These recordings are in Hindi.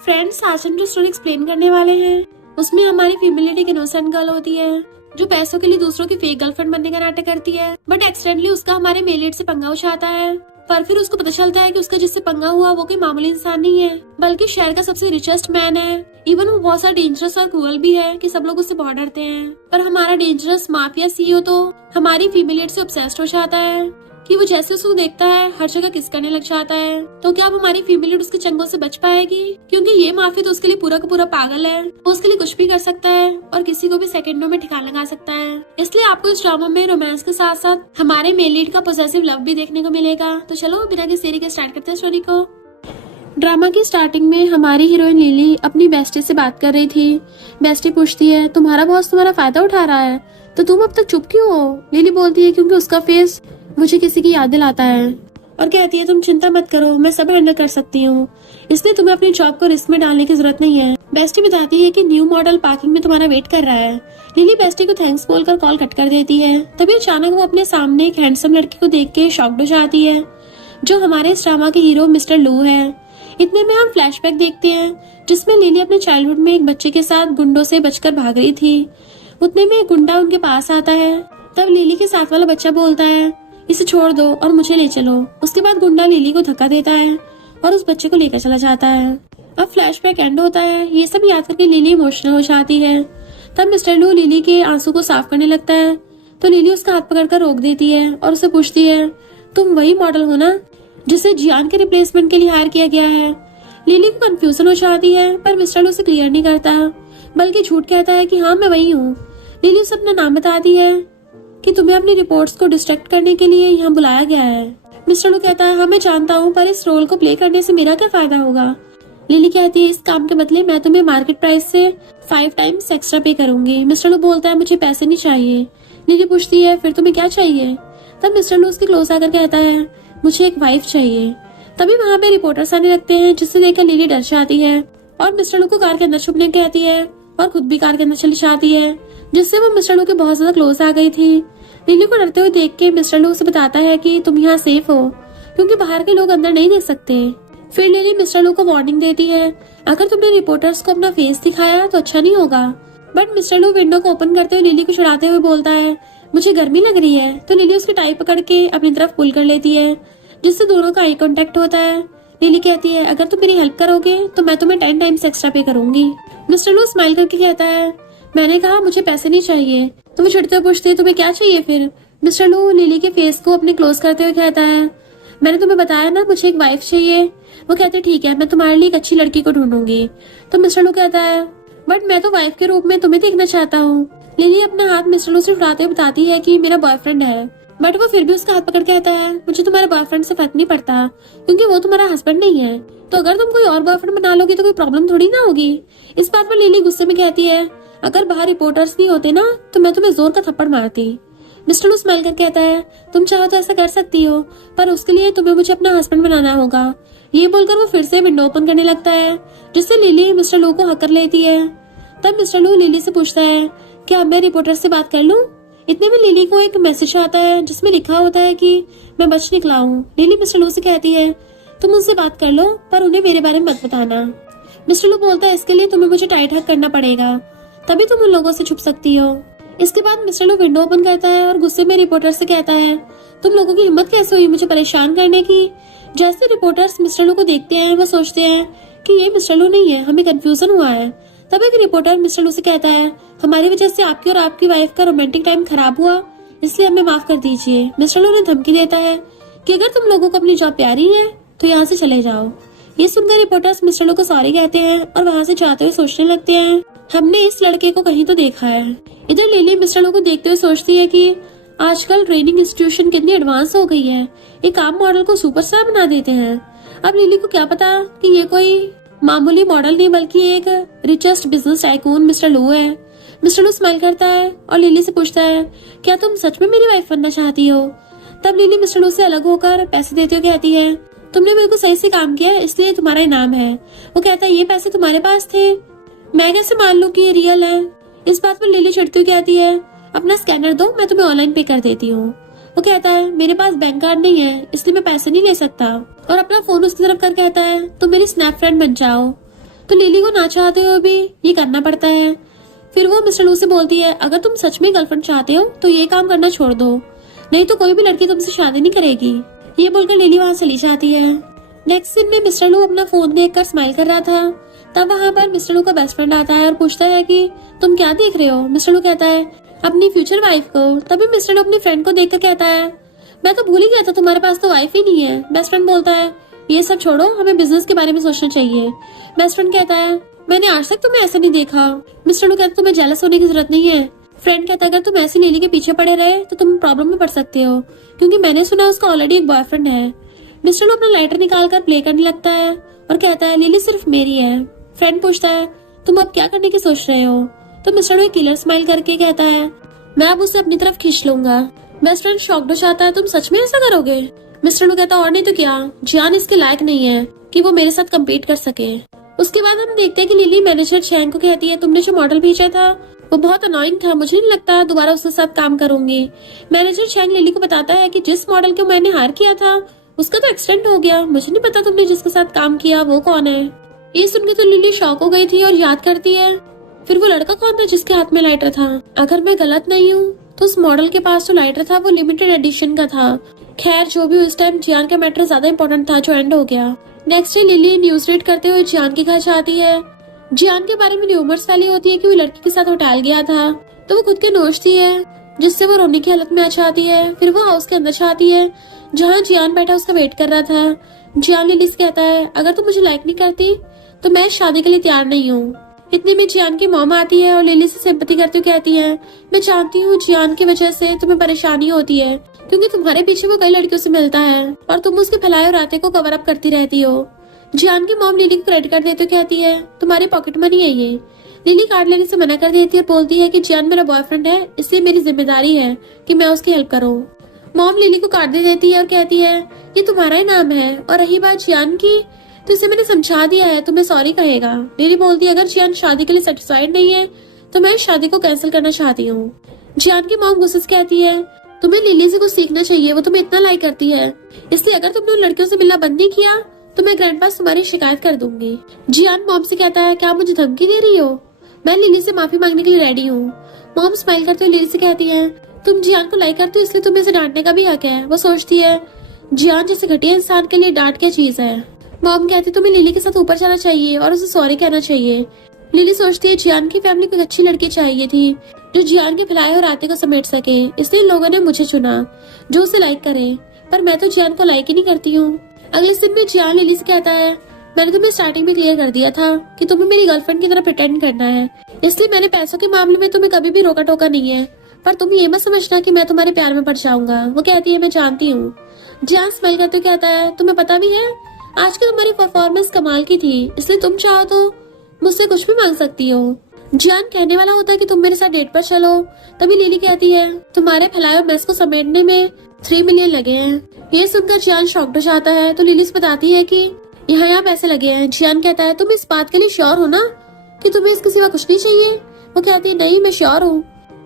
फ्रेंड्स, आज हम जो स्टोरी एक्सप्लेन करने वाले हैं उसमें हमारी फीमेल एक इनोसेंट गर्ल होती है जो पैसों के लिए दूसरों की फेक गर्लफ्रेंड बनने का नाटक करती है, बट एक्सीडेंटली उसका हमारे मेल से पंगा उछाता है। पर फिर उसको पता चलता है कि उसका जिससे पंगा हुआ वो कोई मामूली इंसान नहीं है बल्कि शहर का सबसे रिचेस्ट मैन है। इवन वो बहुत सारा डेंजरस और क्रूअल भी है कि सब लोग उससे बहुत डरते हैं। पर हमारा डेंजरस माफिया सीईओ तो हमारी फीमेल से ऑब्सेस्ड हो जाता है कि वो जैसे उसको देखता है हर जगह किस करने लग जाता है। तो क्या अब हमारी फीमेल उसके चंगों से बच पाएगी? क्योंकि ये माफी तो उसके लिए पूरा का पूरा पागल है, वो उसके लिए कुछ भी कर सकता है और किसी को भी सेकंडों में ठिकाना लगा सकता है। इसलिए आपको इस ड्रामा में रोमांस के साथ साथ हमारे मेल लीड का पोसेसिव लव भी देखने को मिलेगा। तो चलो बिना किसी देरी के स्टार्ट करते हैं स्टोरी को। ड्रामा की स्टार्टिंग में हमारी हीरोइन लिली अपनी बेस्टी से बात कर रही थी। बेस्टी पूछती है, तुम्हारा बॉस तुम्हारा फायदा उठा रहा है तो तुम अब तक चुप क्यों हो? लिली बोलती है, क्योंकि उसका फेस मुझे किसी की याद दिलाता है। और कहती है, तुम चिंता मत करो, मैं सब हैंडल कर सकती हूँ, इसलिए तुम्हें अपनी जॉब को रिस्क में डालने की जरूरत नहीं है। बेस्टी बताती है कि न्यू मॉडल पार्किंग में तुम्हारा वेट कर रहा है। लिली बेस्टी को थैंक्स बोलकर कॉल कट कर देती है। तभी अचानक वो अपने सामने एक हैंडसम लड़की को देख के शॉक्ड हो जाती है जो हमारे इस ड्रामा के हीरो मिस्टर लू है। इतने में हम फ्लैशबैक देखते हैं जिसमें लिली अपने चाइल्डहुड में एक बच्चे के साथ गुंडों से बचकर भाग रही थी। उतने में एक गुंडा उनके पास आता है। तब लिली के साथ वाला बच्चा बोलता है, इसे छोड़ दो और मुझे ले चलो। उसके बाद गुंडा लिली को धक्का देता है और उस बच्चे को लेकर चला जाता है। अब फ्लैशबैक एंड होता है। ये सब याद करके लिली इमोशनल हो जाती है। तब मिस्टर लू लिली के आंसू को साफ करने लगता है तो लिली उसका हाथ पकड़कर रोक देती है और उसे पूछती है, तुम वही मॉडल हो ना जिसे जियान के रिप्लेसमेंट के लिए हायर किया गया है? लिली को कंफ्यूजन हो जाती है पर मिस्टर लू उसे क्लियर नहीं करता बल्कि झूठ कहता है कि हाँ मैं वही हूँ। लिली उसे अपना नाम बताती है कि तुम्हें अपनी रिपोर्ट्स को डिस्ट्रैक्ट करने के लिए यहाँ बुलाया गया है। मिस्टर लू कहता है, हाँ मैं जानता हूँ, पर इस रोल को प्ले करने से मेरा क्या फायदा होगा? लिली कहती है, इस काम के बदले मैं तुम्हें मार्केट प्राइस से 5 टाइम्स एक्स्ट्रा पे करूंगी। मिस्टर लू बोलता है, मुझे पैसे नहीं चाहिए। लिली पूछती है, फिर तुम्हें क्या चाहिए? तब मिस्टर लू उसके क्लोज आकर कहता है, मुझे एक वाइफ चाहिए। तभी वहाँ पे रिपोर्टर्स आने लगते हैं जिससे देखकर लिली डर जाती है और मिस्टर लू को कार के अंदर छुपने कहती है और खुद भी कार के अंदर चली जाती है, जिससे वो मिस्टर लू के बहुत ज्यादा क्लोज आ गई थी। लिली को डरते हुए देख के मिस्टर लू उसे बताता है कि तुम यहाँ सेफ हो क्योंकि बाहर के लोग अंदर नहीं देख सकते। फिर लिली मिस्टर लू को वार्निंग देती है, अगर तुमने रिपोर्टर्स को अपना फेस दिखाया तो अच्छा नहीं होगा। बट मिस्टर लू विंडो को ओपन करते हुए लिली को छुड़ाते हुए बोलता है, मुझे गर्मी लग रही है। तो लिली उसकी टाई पकड़ के अपनी तरफ पुल कर लेती है जिससे दोनों का आई कांटेक्ट होता है। लिली कहती है, अगर तुम मेरी हेल्प करोगे तो मैं तुम्हें 10 टाइम्स एक्स्ट्रा पे करूंगी। मिस्टर लू स्माइल करके कहता है, मैंने कहा मुझे पैसे नहीं चाहिए। तो वो चिढ़ते हुए पूछते हैं, तुम्हें क्या चाहिए फिर? मिस्टर लू लिली के फेस को अपने क्लोज करते हुए कहता है, मैंने तुम्हें बताया ना मुझे एक वाइफ चाहिए। वो कहते हैं, ठीक है मैं तुम्हारे लिए एक अच्छी लड़की को ढूंढूंगी। तो मिस्टर लू कहता है, बट मैं तो वाइफ के रूप में तुम्हें देखना चाहता हूँ। लिली अपना हाथ मिस्टर लू से उठाते हुए बताती है कि मेरा बॉयफ्रेंड है, बट वो फिर भी उसका हाथ पकड़ कहता है, मुझे तुम्हारे बॉयफ्रेंड से फर्क नहीं पड़ता क्योंकि वो तुम्हारा हस्बैंड नहीं है। तो अगर तुम कोई और बॉयफ्रेंड बना लोगी तो कोई प्रॉब्लम थोड़ी ना होगी। इस बात पर लिली गुस्से में कहती है, अगर बाहर रिपोर्टर्स नहीं होते ना तो मैं तुम्हें जोर का थप्पड़ मारती। मिस्टर लू स्माइल कर कहता है, तुम चाहो तो ऐसा कर सकती हो पर उसके लिए तुम्हें मुझे अपना हस्बैंड बनाना होगा। ये बोलकर वो फिर से विंडो ओपन करने लगता है जिससे लिली मिस्टर लू को हक कर लेती है। तब मिस्टर लू लिली से पूछता है, क्या मैं रिपोर्टर से बात कर लूं? इतने में लिली को एक मैसेज आता है जिसमें लिखा होता है कि मैं बच निकला हूँ। लिली मिस्टर लू से कहती है, तुम उनसे बात कर लो पर उन्हें मेरे बारे में मत बताना। मिस्टर लू बोलता है, इसके लिए तुम्हें मुझे टाइट हक करना पड़ेगा तभी तुम उन लोगों से छुप सकती हो। इसके बाद मिस्टर लू विंडो ओपन करता है और गुस्से में रिपोर्टर से कहता है, तुम लोगों की हिम्मत कैसे हुई मुझे परेशान करने की? जैसे रिपोर्टर्स मिस्टर लू को देखते हैं वो सोचते हैं कि ये मिस्टर लू नहीं है, हमें कंफ्यूजन हुआ है। तब एक रिपोर्टर मिस्टर लू से कहता है, हमारी वजह से आपकी और आपकी वाइफ का रोमांटिक टाइम खराब हुआ इसलिए हमें माफ कर दीजिए। मिस्टर लू ने धमकी देता है कि अगर तुम लोगों को अपनी जॉब प्यारी है तो यहाँ से चले जाओ। ये सुनकर रिपोर्टर्स मिस्टर लू को सॉरी कहते हैं और वहाँ से जाते हुए सोचने लगते हैं, हमने इस लड़के को कहीं तो देखा है। इधर लिली मिस्टर लू को देखते हुए सोचती है कि आजकल ट्रेनिंग इंस्टीट्यूशन कितनी एडवांस हो गई है, एक आम मॉडल को सुपरस्टार बना देते हैं। अब लिली को क्या पता कि ये कोई मामूली मॉडल नहीं बल्कि एक रिचेस्ट बिजनेस टाइकून मिस्टर लू है। मिस्टर लू स्माइल करता है और लिली से पूछता है, क्या तुम सच में मेरी वाइफ बनना चाहती हो? तब लिली मिस्टर लू से अलग होकर पैसे देते हुए कहती है, तुमने बिल्कुल सही से काम किया इसलिए तुम्हारा इनाम है। वो कहता है, ये पैसे तुम्हारे पास थे, मैं कैसे मान लूं कि ये रियल है? इस बात पर लिली चिढ़ती हुई कहती है, अपना स्कैनर दो मैं तुम्हें ऑनलाइन पे कर देती हूँ। वो कहता है, मेरे पास बैंक कार्ड नहीं है इसलिए मैं पैसे नहीं ले सकता। और अपना फोन उसकी तरफ कर कहता है, तुम मेरी स्नैप फ्रेंड बन जाओ। तो लिली को ना चाहते हुए भी ये करना पड़ता है। फिर वो मिस्टर लू से बोलती है, अगर तुम सच में गर्लफ्रेंड चाहते हो तो ये काम करना छोड़ दो, नहीं तो कोई भी लड़की तुमसे शादी नहीं करेगी। ये बोलकर लिली वहाँ चली जाती है। नेक्स्ट सीन में मिस्टर लू अपना फोन देखकर स्माइल कर रहा था। तब वहाँ पर मिस्टर लू का बेस्ट फ्रेंड आता है और पूछता है कि तुम क्या देख रहे हो। मिस्टर लू कहता है अपनी फ्यूचर वाइफ को। तभी मिस्टर लू अपनी फ्रेंड को देखकर कहता है, मैं तो भूल ही गया था, तुम्हारे पास तो वाइफ ही नहीं है। बेस्ट फ्रेंड बोलता है, ये सब छोड़ो, हमें बिजनेस के बारे में सोचना चाहिए। बेस्ट फ्रेंड कहता है, मैंने आज तक तुम्हें ऐसा नहीं देखा। मिस्टर लू कहता है, तुम्हें जेलस होने की जरूरत नहीं है। फ्रेंड कहता है, अगर तुम ऐसी लिली के पीछे पड़े रहे तो तुम प्रॉब्लम में पड़ सकते हो, क्योंकि मैंने सुना उसका ऑलरेडी एक बॉयफ्रेंड है। मिस्टर लू अपना लाइटर निकाल कर प्ले करने लगता है और कहता है, लिली सिर्फ मेरी है। फ्रेंड पूछता है, तुम अब क्या करने की सोच रहे हो। तो मिस्टर लू किलर स्माइल करके कहता है, मैं अब उसे अपनी तरफ खींच लूंगा। बेस्ट फ्रेंड शॉक्ड हो जाता है, तुम सच में ऐसा करोगे। मिस्टर लू कहता है, और नहीं तो क्या, जियान इसके लायक नहीं है कि वो मेरे साथ कम्पीट कर सके। उसके बाद हम देखते हैं कि लिली मैनेजर चैंग को कहती है, तुमने जो मॉडल भेजा था वो बहुत अनोइंग था, मुझे नहीं लगता दोबारा उसके साथ काम करूंगी। मैनेजर चैंग लिली को बताता है कि जिस मॉडल को मैंने हायर किया था उसका तो एक्सीडेंट हो गया, मुझे नहीं पता तुमने जिसके साथ काम किया वो कौन है। ये सुनकर तो लिली शॉक हो गई थी और याद करती है, फिर वो लड़का कौन था जिसके हाथ में लाइटर था। अगर मैं गलत नहीं हूँ तो उस मॉडल के पास जो लाइटर था वो लिमिटेड एडिशन का था। खैर जो भी, उस टाइम जियान का मैटर ज्यादा इंपॉर्टेंट था जो एंड हो गया। Next day lily news read करते हुए जियान के घर जाती है। जियान के बारे में र्यूमर्स फैली होती है कि वो लड़की के साथ होटल गया था, तो वो खुद के नोचती है जिससे वो रोने की हालत में आ जाती है। फिर वो हाउस के अंदर जाती है जहाँ जियान बैठा उसका वेट कर रहा था। जियान लिली से कहता है, अगर तुम मुझे लाइक नहीं करती तो मैं शादी के लिए तैयार नहीं हूँ। इतने में जियान की मॉम आती है और लिली से सिंपैथी करते हुए कहती है, मैं जानती हूँ जियान की वजह से तुम्हें परेशानी होती है, क्योंकि तुम्हारे पीछे वो कई लड़कियों से मिलता है और तुम उसके फैलाए हुए रातें को कवर अप करती रहती हो। जियान की मॉम लिली को क्रेडिट कार्ड देते हुए कहती है, तुम्हारी पॉकेट मनी है ये। लिली कार्ड लेने से मना कर देती है और बोलती है कि जियान मेरा बॉयफ्रेंड है, इसलिए मेरी जिम्मेदारी है कि मैं उसकी हेल्प करूँ। मॉम लिली को कार्ड दे देती है और कहती है, ये तुम्हारा ही नाम है, और रही बात जियान की तो इसे मैंने समझा दिया है, तुम्हें सॉरी कहेगा। लिली बोलती है, अगर जियान शादी के लिए सेटिस्फाइड नहीं है तो मैं इस शादी को कैंसिल करना चाहती हूँ। जियान की मॉम गुस्से से कहती है, तुम्हें लिली से कुछ सीखना चाहिए, वो तुम्हें इतना लाइक करती है, इसलिए अगर तुमने उन लड़कियों से मिलना बंद नहीं किया तो मैं ग्रैंडपास तुम्हारी शिकायत कर दूंगी। जियान मॉम से कहता है, क्या मुझे धमकी दे रही हो, मैं लिली से माफी मांगने के लिए रेडी हूँ। मॉम स्माइल करते हुए लिली से कहती है, तुम जियान को लाइक करते हो इसलिए तुम्हें इसे डांटने का भी हक है। वो सोचती है, जियान जैसे घटिया इंसान के लिए डांट क्या चीज है। मॉम कहती, तुम्हें लिली के साथ ऊपर जाना चाहिए और उसे सॉरी कहना चाहिए। लिली सोचती है, जियान की फैमिली को एक अच्छी लड़की चाहिए थी जो जियान के फैलाए और रातें को समेट सके, इसलिए लोगों ने मुझे चुना जो उसे लाइक करे, पर मैं तो जियान को लाइक ही नहीं करती हूँ। अगले दिन में जियान लिली से कहता है, मैंने तुम्हें स्टार्टिंग में क्लियर कर दिया था कि तुम्हें मेरी गर्लफ्रेंड की तरह प्रिटेंड करना है, इसलिए मैंने पैसों के मामले में तुम्हें कभी भी रोका टोका नहीं है, पर तुम ये मत समझना कि मैं तुम्हारे प्यार में पड़ जाऊंगा। वो कहती है, मैं जानती हूँ। जियान स्माइल करते हुए कहता है, तुम्हें पता भी है आज की तुम्हारी परफॉर्मेंस कमाल की थी, इसलिए तुम चाहो तो मुझसे कुछ भी मांग सकती हो। जियान कहने वाला होता है कि तुम मेरे साथ डेट पर चलो, तभी लिली कहती है, तुम्हारे फैलाए मैस को समेटने में 3 मिलियन लगे हैं। ये सुनकर जियान शॉक्ड हो जाता है, तो लिली से बताती है कि यहाँ पैसे लगे हैं। जियान कहता है, तुम इस बात के लिए श्योर हो ना कि तुम्हें इसके सिवा कुछ नहीं चाहिए। वो कहती है, नहीं मैं श्योर हूँ।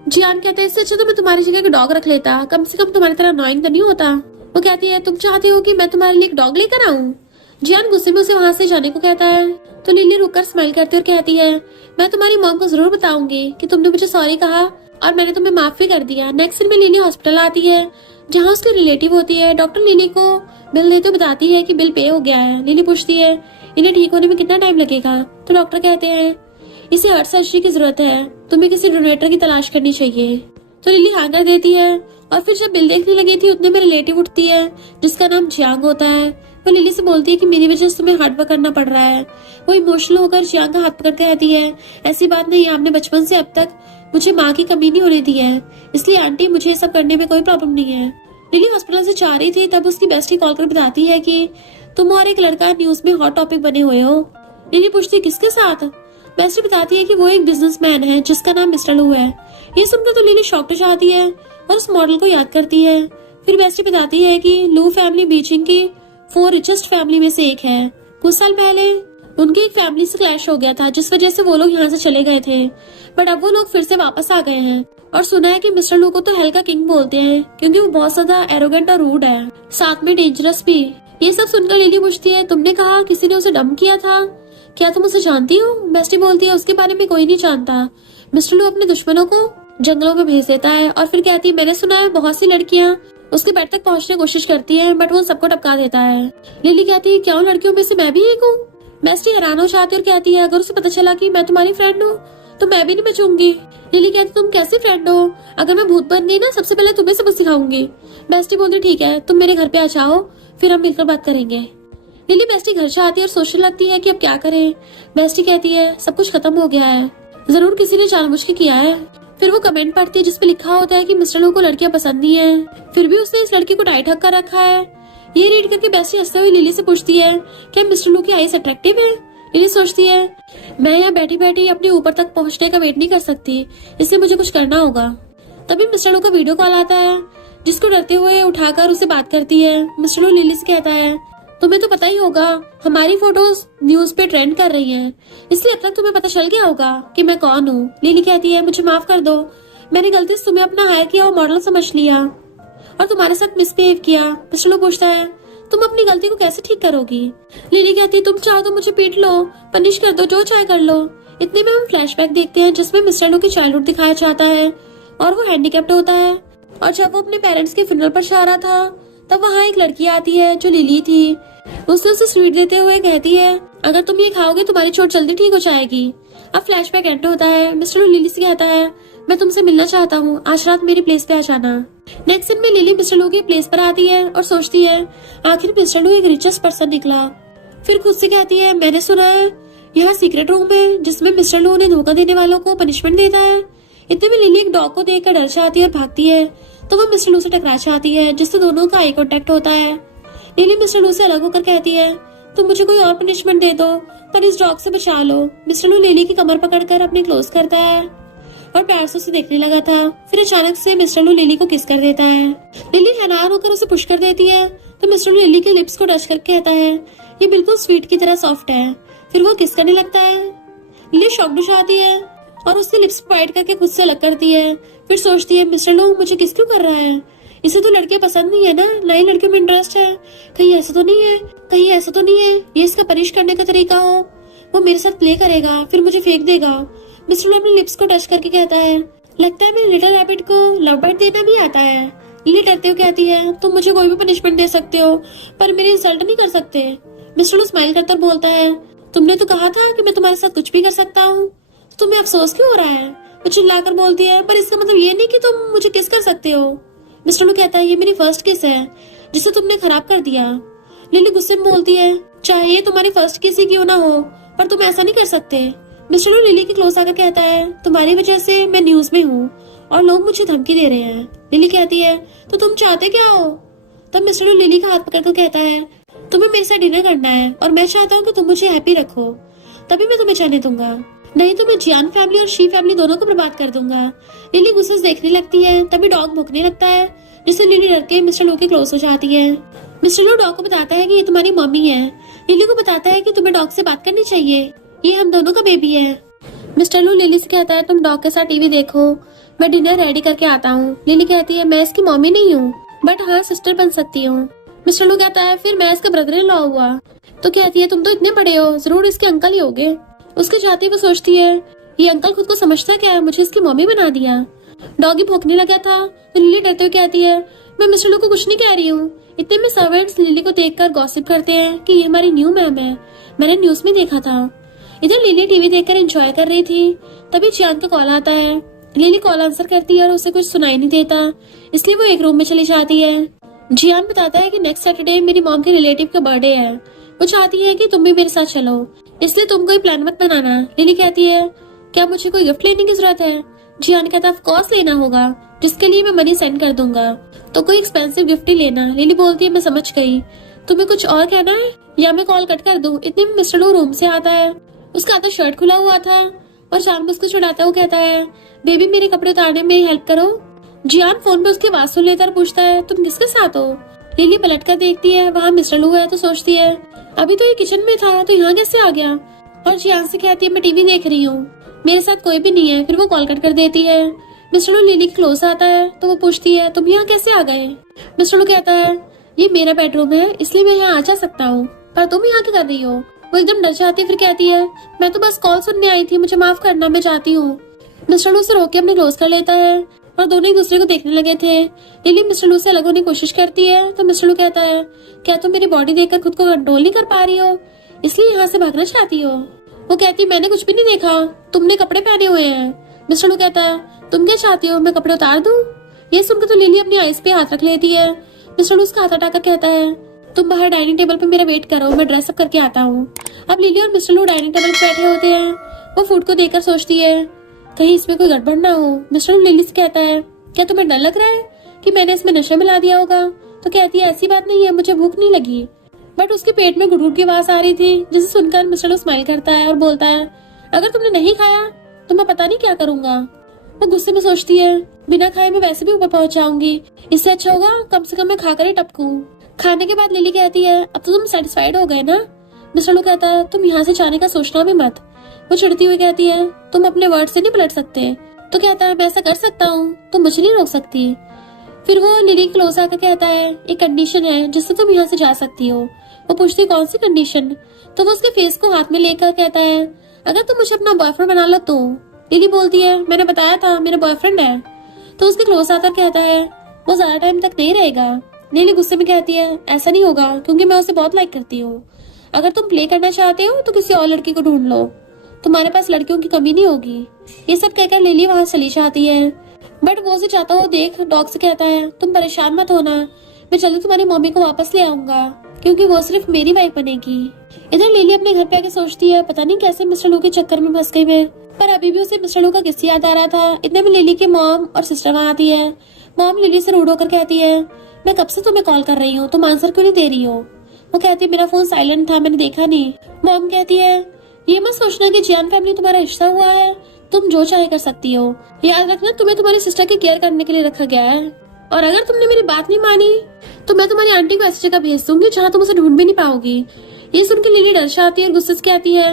जियान कहता है, इससे अच्छा तो मैं तुम्हारी जगह एक डॉग रख लेता, कम से कम तुम्हारी तरह अनोइंग तो नहीं होता। वो कहती है, तुम चाहती हो कि मैं तुम्हारे लिए एक डॉग लेकर आऊँ। जियान गुस्से में उसे वहाँ से जाने को कहता है, तो लिली रुककर स्माइल करती और कहती है, मैं तुम्हारी मॉम को जरूर बताऊंगी कि तुमने मुझे सॉरी कहा और मैंने तुम्हें माफ भी कर दिया। नेक्स्ट दिन में लिली हॉस्पिटल आती है जहाँ उसकी रिलेटिव होती है। डॉक्टर लिली को बिल देते हुए बताती है कि बिल पे हो गया है। लिली पूछती है, इन्हें ठीक होने में कितना टाइम लगेगा। तो डॉक्टर कहते हैं, इसे हार्ट सर्जरी की जरूरत है, तुम्हें किसी डोनेटर की तलाश करनी चाहिए। तो लिली हाँ कर देती है और फिर जब बिल देखने लगी थी उतने में रिलेटिव उठती है जिसका नाम जियांग होता है। वो लिली से बोलती है कि मेरी वजह से तुम्हें हार्ड वर्क करना पड़ रहा है। वो इमोशनल होकर जियांग का हाथ पकड़ के कहती है, ऐसी बात नहीं, आपने बचपन से अब तक मुझे माँ की कमी नहीं होने दी है, इसलिए आंटी मुझे ये सब करने में कोई प्रॉब्लम नहीं है। लिली हॉस्पिटल से जा रही थी तब उसकी बेस्टी कॉल कर बताती है कि तुम और एक लड़का न्यूज में हॉट टॉपिक बने हुए हो। लिली पूछती है, किसके साथ। बेस्टी बताती है कि वो एक बिजनेसमैन है जिसका नाम मिस्टर लू है। ये सुनकर तो लिली शॉक हो जाती है और उस मॉडल को याद करती है। फिर बेस्टी बताती है कि लू फैमिली बीजिंग की 4 रिचेस्ट फैमिली में से एक है। कुछ साल पहले उनकी एक फैमिली से क्लैश हो गया था जिस वजह से वो लोग यहाँ से चले गए थे, बट अब वो लोग फिर से वापस आ गए हैं। और सुना है कि मिस्टर लू को तो हेल का किंग बोलते हैं क्योंकि वो बहुत ज्यादा एरोगेंट और रूड है, साथ में डेंजरस भी। ये सब सुनकर लिली पूछती है, तुमने कहा किसी ने उसे डंप किया था, क्या तुम उसे जानती हो? बेस्टी बोलती है, उसके बारे में कोई नहीं जानता। मिस्टर लू अपने दुश्मनों को जंगलों में भेज देता है और फिर कहती है, मैंने सुना है बहुत सी लड़कियां उसके बेड तक पहुंचने की कोशिश करती हैं, बट वो सबको टपका देता है। लिली कहती है, क्या उन लड़कियों में से मैं भी एक हूँ? बेस्टी हैरान हो जाती है और कहती है, अगर उसे पता चला कि मैं तुम्हारी फ्रेंड हूँ तो मैं भी नहीं बचूंगी। लिली कहती, तुम कैसी फ्रेंड हो? अगर मैं भूत बन गई ना, सबसे पहले तुम्हें सबक सिखाऊंगी। बेस्टी बोलती, ठीक है, तुम मेरे घर पे आ जाओ, फिर हम मिलकर बात करेंगे। लिली बेस्टी घर से आती है और सोचने लगती है कि अब क्या करें। बेस्टी कहती है, सब कुछ खत्म हो गया है, जरूर किसी ने जानबूझ के किया है। फिर वो कमेंट पढ़ती है जिसपे लिखा होता है कि मिस्टर लू को लड़कियां पसंद नहीं है, फिर भी उसने इस लड़की को टाइट हक कर रखा है। ये रीड करके बेस्टी हंसते हुए लिली से पूछती है, क्या मिस्टर लू की आईज अट्रैक्टिव है? लिली सोचती है, मैं यहाँ बैठी बैठी अपने ऊपर तक पहुँचने का वेट नहीं कर सकती, इसलिए मुझे कुछ करना होगा। तभी मिस्टर लू का वीडियो कॉल आता है, जिसको डरते हुए उठाकर उसे बात करती है। मिस्टर लू लिली से कहता है, तुम्हें तो पता ही होगा हमारी फोटोज न्यूज पे ट्रेंड कर रही हैं, इसलिए अब तक तुम्हें पता चल गया होगा कि मैं कौन हूँ। लिली कहती है, मुझे माफ कर दो, मैंने गलती से तुम्हें अपना हायर किया और मॉडल समझ लिया और तुम्हारे साथ मिसबिहेव किया। मिस्टर लू पूछता है, तुम अपनी गलती को कैसे ठीक करोगी? लिली कहती है, तुम चाहो तो मुझे पीट लो, पनिश कर दो, जो चाहे कर लो। इतने में हम फ्लैशबैक देखते हैं जिसमें मिस्टर लू की चाइल्डहुड दिखाया जाता है और वो हैंडीकैप्ड होता है। और जब वो अपने पेरेंट्स के फ्यूनरल पर जा रहा था तब वहाँ एक लड़की आती है जो लिली थी। उसने उसे स्वीट देते हुए कहती है, अगर तुम ये खाओगे तुम्हारी चोट जल्दी ठीक हो जाएगी। अब फ्लैशबैक एंड होता है। मिस्टर लू लिली से कहता है, मैं तुमसे मिलना चाहता हूँ, आज रात मेरी प्लेस पे आ जाना। नेक्स्ट सीन में लिली मिस्टर लू की प्लेस पर आती है और सोचती है, आखिर मिस्टर लू एक रिचेस्ट पर्सन निकला। फिर खुद से कहती है, मैंने सुना है यहाँ सीक्रेट रूम है जिसमें मिस्टर लू उन्हें धोखा देने वालों को पनिशमेंट देता है। इतने में लिली एक डॉग को देखकर डर जाती है और भागती है, तो वो मिस्टर लू से टकरा जाती है, जिससे दोनों का आई कांटेक्ट होता है। लिली मिस्टर लू से अलग होकर कहती है, तुम मुझे कोई और पनिशमेंट दे दो, पर इस डॉग से बचा लो। मिस्टर लू लिली की कमर पकड़कर अपने क्लोज करता है और प्यार से उसे देखने लगा था। फिर अचानक से मिस्टर लू लिली को किस कर देता है। लिली हैरान होकर उसे पुश कर देती है, तो मिस्टर लू लिली के लिप्स को टच करके कहता है, ये बिल्कुल स्वीट की तरह सॉफ्ट है। फिर वो किस करने लगता है। लिली शॉक्ड हो जाती है और उसके लिप्स बाइट करके खुद से अलग करती है। फिर सोचती है, मिस्टर लू मुझे किस क्यों कर रहा है? इसे तो लड़कियां पसंद नहीं है ना, नई लड़कियों में इंटरेस्ट है। कहीं ऐसा तो नहीं है, कहीं ऐसा तो नहीं है ये इसका पनिश करने का तरीका हो। वो मेरे साथ प्ले करेगा, फिर मुझे फेंक देगा। मिस्टर लू अपने लिप्स को टच करके कहता है, लगता है मेरे लिटिल रैबिट को लव बाइट देना भी आता है। लिली डरते हुए कहती है, तुम मुझे कोई भी पनिशमेंट दे सकते हो, पर मेरी इंसल्ट नहीं कर सकते। मिस्टर लू स्माइल करता बोलता है, तुमने तो कहा था कि मैं तुम्हारे साथ कुछ भी कर सकता हूँ, तो तुम्हें अफसोस क्यों हो रहा है? वो चिल्लाकर बोलती है, पर इसका मतलब ये नहीं कि तुम मुझे किस कर सकते हो। मिस्टर लू कहता है, ये मेरी फर्स्ट किस है जिसे तुमने खराब कर दिया। लिली गुस्से में बोलती है, चाहे ये तुम्हारी फर्स्ट किस ही क्यों ना हो, पर तुम ऐसा नहीं कर सकते। मिस्टर लू लिली के क्लोज आकर कहता है, तुम्हारी वजह से मैं न्यूज में हूँ और लोग मुझे धमकी दे रहे हैं। लिली कहती है, तो तुम चाहते क्या हो? तब मिस्टर लू लिली का हाथ पकड़कर कहता है, तुम्हें मेरे साथ डिनर करना है और मैं चाहता हूँ कि तुम मुझे हैप्पी रखो, तभी मैं तुम्हें जाने दूंगा, नहीं तो मैं जियान फैमिली और शी फैमिली दोनों को बर्बाद कर दूंगा। लिली गुस्से से देखने लगती है, तभी डॉग भौंकने लगता है, जिससे लिली डर के मिस्टर लू के क्लोज हो जाती है। मिस्टर लू डॉग को बताता है कि ये तुम्हारी मम्मी है। लिली को बताता है कि तुम्हें डॉग से बात करनी चाहिए, ये हम दोनों का बेबी है। मिस्टर लू लिली से कहता है, तुम डॉग के साथ टीवी देखो, मैं डिनर रेडी करके आता हूँ। लिली कहती है, मैं इसकी मम्मी नहीं हूँ, बट हाँ सिस्टर बन सकती हूँ। मिस्टर लू कहता है, फिर मैं इसका ब्रदर इन लॉ हुआ। तो कहती है, तुम तो इतने बड़े हो, जरूर इसके अंकल ही होगे। उसके जाते वो सोचती है, ये अंकल खुद को समझता क्या है, मुझे इसकी मम्मी बना दिया। डॉगी भौंकने लगा था तो लिली डरते हुए कहती है, मैं मिस्टर लू को कुछ नहीं कह रही हूँ। इतने में सर्वेंट्स लिली को देखकर गॉसिप करते हैं कि ये हमारी न्यू मैम है, मैंने न्यूज में देखा था। इधर लिली टीवी देखकर एंजॉय कर रही थी, तभी जियान का कॉल आता है। लिली कॉल आंसर करती है और उसे कुछ सुनाई नहीं देता, इसलिए वो एक रूम में चली जाती है। जियान बताता है कि नेक्स्ट सैटरडे मेरी मॉम के रिलेटिव का बर्थडे है, वो चाहती है कि तुम भी मेरे साथ चलो, इसलिए तुम कोई प्लान मत बनाना। लिली कहती है, क्या मुझे कोई गिफ्ट लेने की जरूरत है? जियान कहता है, ऑफ कोर्स लेना होगा, जिसके लिए मैं मनी सेंड कर दूंगा, तो कोई एक्सपेंसिव गिफ्ट ही लेना। लिली बोलती है, मैं समझ गई, तुम्हें कुछ और कहना है या मैं कॉल कट कर दूं? इतने में मिस्टर लू रूम से आता है, उसका आधा शर्ट खुला हुआ था और जानबूझ को छुड़ाता हुआ कहता है, बेबी मेरे कपड़े उतारने में हेल्प करो। जियान फोन पे उसकी आवाज सुन लेता और पूछता है, तुम किसके साथ हो? लिली पलट कर देखती है, वहाँ मिस्टर लू है, तो सोचती है, अभी तो ये किचन में था, तो यहाँ कैसे आ गया? और जियान से कहती है, मैं टीवी देख रही हूँ, मेरे साथ कोई भी नहीं है। फिर वो कॉल कट कर देती है। मिस्टर लू लिली के क्लोज आता है तो वो पूछती है, तुम यहाँ कैसे आ गए? मिस्टर लू कहता है, ये मेरा बेडरूम है, इसलिए मैं यहाँ आ जा सकता हूँ, पर तुम यहाँ क्या कर रही हो? वो एकदम डर जाती है, फिर कहती है मैं तो बस कॉल सुनने आई थी, मुझे माफ करना, मैं जाती हूँ। मिस्टर लू उसे रोक के अपने क्लोज कर लेता है और दोनों एक दूसरे को देखने लगे थे। लिली मिस्टर लू से अलग होने की कोशिश करती है तो मिस्टर लू कहता है क्या तुम मेरी बॉडी देखकर खुद को कंट्रोल नहीं कर पा रही हो, इसलिए यहाँ से भागना चाहती हो? वो कहती मैंने कुछ भी नहीं देखा, तुमने कपड़े पहने हुए हैं। मिस्टर लू कहता है तुम क्या चाहती हो, मैं कपड़े उतार दूं? ये सुनकर तो लिली अपनी आईज पे हाथ रख लेती है। मिस्टर लू उसका हाथ हटाकर कहता है तुम बाहर डाइनिंग टेबल पे मेरा वेट करो, मैं ड्रेसअप करके आता हूँ। अब लिली और मिस्टर लू डाइनिंग टेबल पे बैठे होते हैं। वो फूड को देखकर सोचती है कहीं इसमें कोई गड़बड़ ना हो। मिस्टर लू लिली से कहता है क्या तुम्हें डर लग रहा है कि मैंने इसमें नशा मिला दिया होगा? तो कहती है ऐसी बात नहीं है, मुझे भूख नहीं लगी। बट उसके पेट में गुड़गुड़ की आवाज आ रही थी, जिसे सुनकर मिस्टर लू स्माइल करता है और बोलता है अगर तुमने नहीं खाया तो मैं पता नहीं क्या करूंगा। वो गुस्से में सोचती है बिना खाए मैं वैसे भी ऊपर पहुंच जाऊंगी, इससे अच्छा होगा कम से कम मैं खाकर ही टपकूं। खाने के बाद लिली कहती है अब तो तुम सेटिस्फाइड हो गए ना? मिस्टर लू कहता है तुम यहाँ से जाने का सोचना भी मत। वो चिढ़ती हुई कहती है तुम अपने वर्ड से नहीं पलट सकते। तो कहता है मैं ऐसा कर सकता हूँ, तुम मुझे नहीं रोक सकती। फिर वो लिली क्लोज आकर कहता है एक कंडीशन है जिससे तुम यहाँ से जा सकती हो। वो पूछती है कौन सी कंडीशन? तो वो उसके फेस को हाथ में लेकर कहता है अगर तुम मुझे अपना बॉयफ्रेंड बना लो तो। लिली बोलती है मैंने बताया था मेरा बॉयफ्रेंड है। तो उसके क्लोज आकर कहता है वो ज्यादा टाइम तक नहीं रहेगा। लिली गुस्से में कहती है ऐसा नहीं होगा क्योंकि मैं उसे बहुत लाइक करती हूँ। अगर तुम प्ले करना चाहते हो तो किसी और लड़की को ढूंढ लो, तुम्हारे पास लड़कियों की कमी नहीं होगी। ये सब कहकर लिली वहां चली जाती है। बट वो उसे चाहता हुआ देख डॉग से कहता है तुम परेशान मत होना, मैं जल्दी तुम्हारी मम्मी को वापस ले आऊंगा क्योंकि वो सिर्फ मेरी वाइफ बनेगी। इधर लिली अपने घर पे आके सोचती है पता नहीं कैसे मिस्टर लू के चक्कर में फंस गई मैं, पर अभी भी उसे मिस्टर लू का किस्सा याद आ रहा था। इतने में लिली के मॉम और सिस्टर वहां आती है। मॉम लिली से रूड होकर कहती है मैं कब से तुम्हें कॉल कर रही हूँ, तुम आंसर क्यों नहीं दे रही हो? वो कहती है मेरा फोन साइलेंट था, मैंने देखा नहीं। मॉम कहती है ये मत सोचना कि जियान फैमिली तुम्हारा रिश्ता हुआ है, तुम जो चाहे कर सकती हो। याद रखना तुम्हें तुम्हारी सिस्टर की केयर करने के लिए रखा गया है, और अगर तुमने मेरी बात नहीं मानी तो मैं तुम्हारी आंटी को ऐसी जगह भेज दूंगी जहाँ तुम उसे ढूंढ भी नहीं पाओगी। ये सुन के लिली डर जाती है और गुस्से से कहती है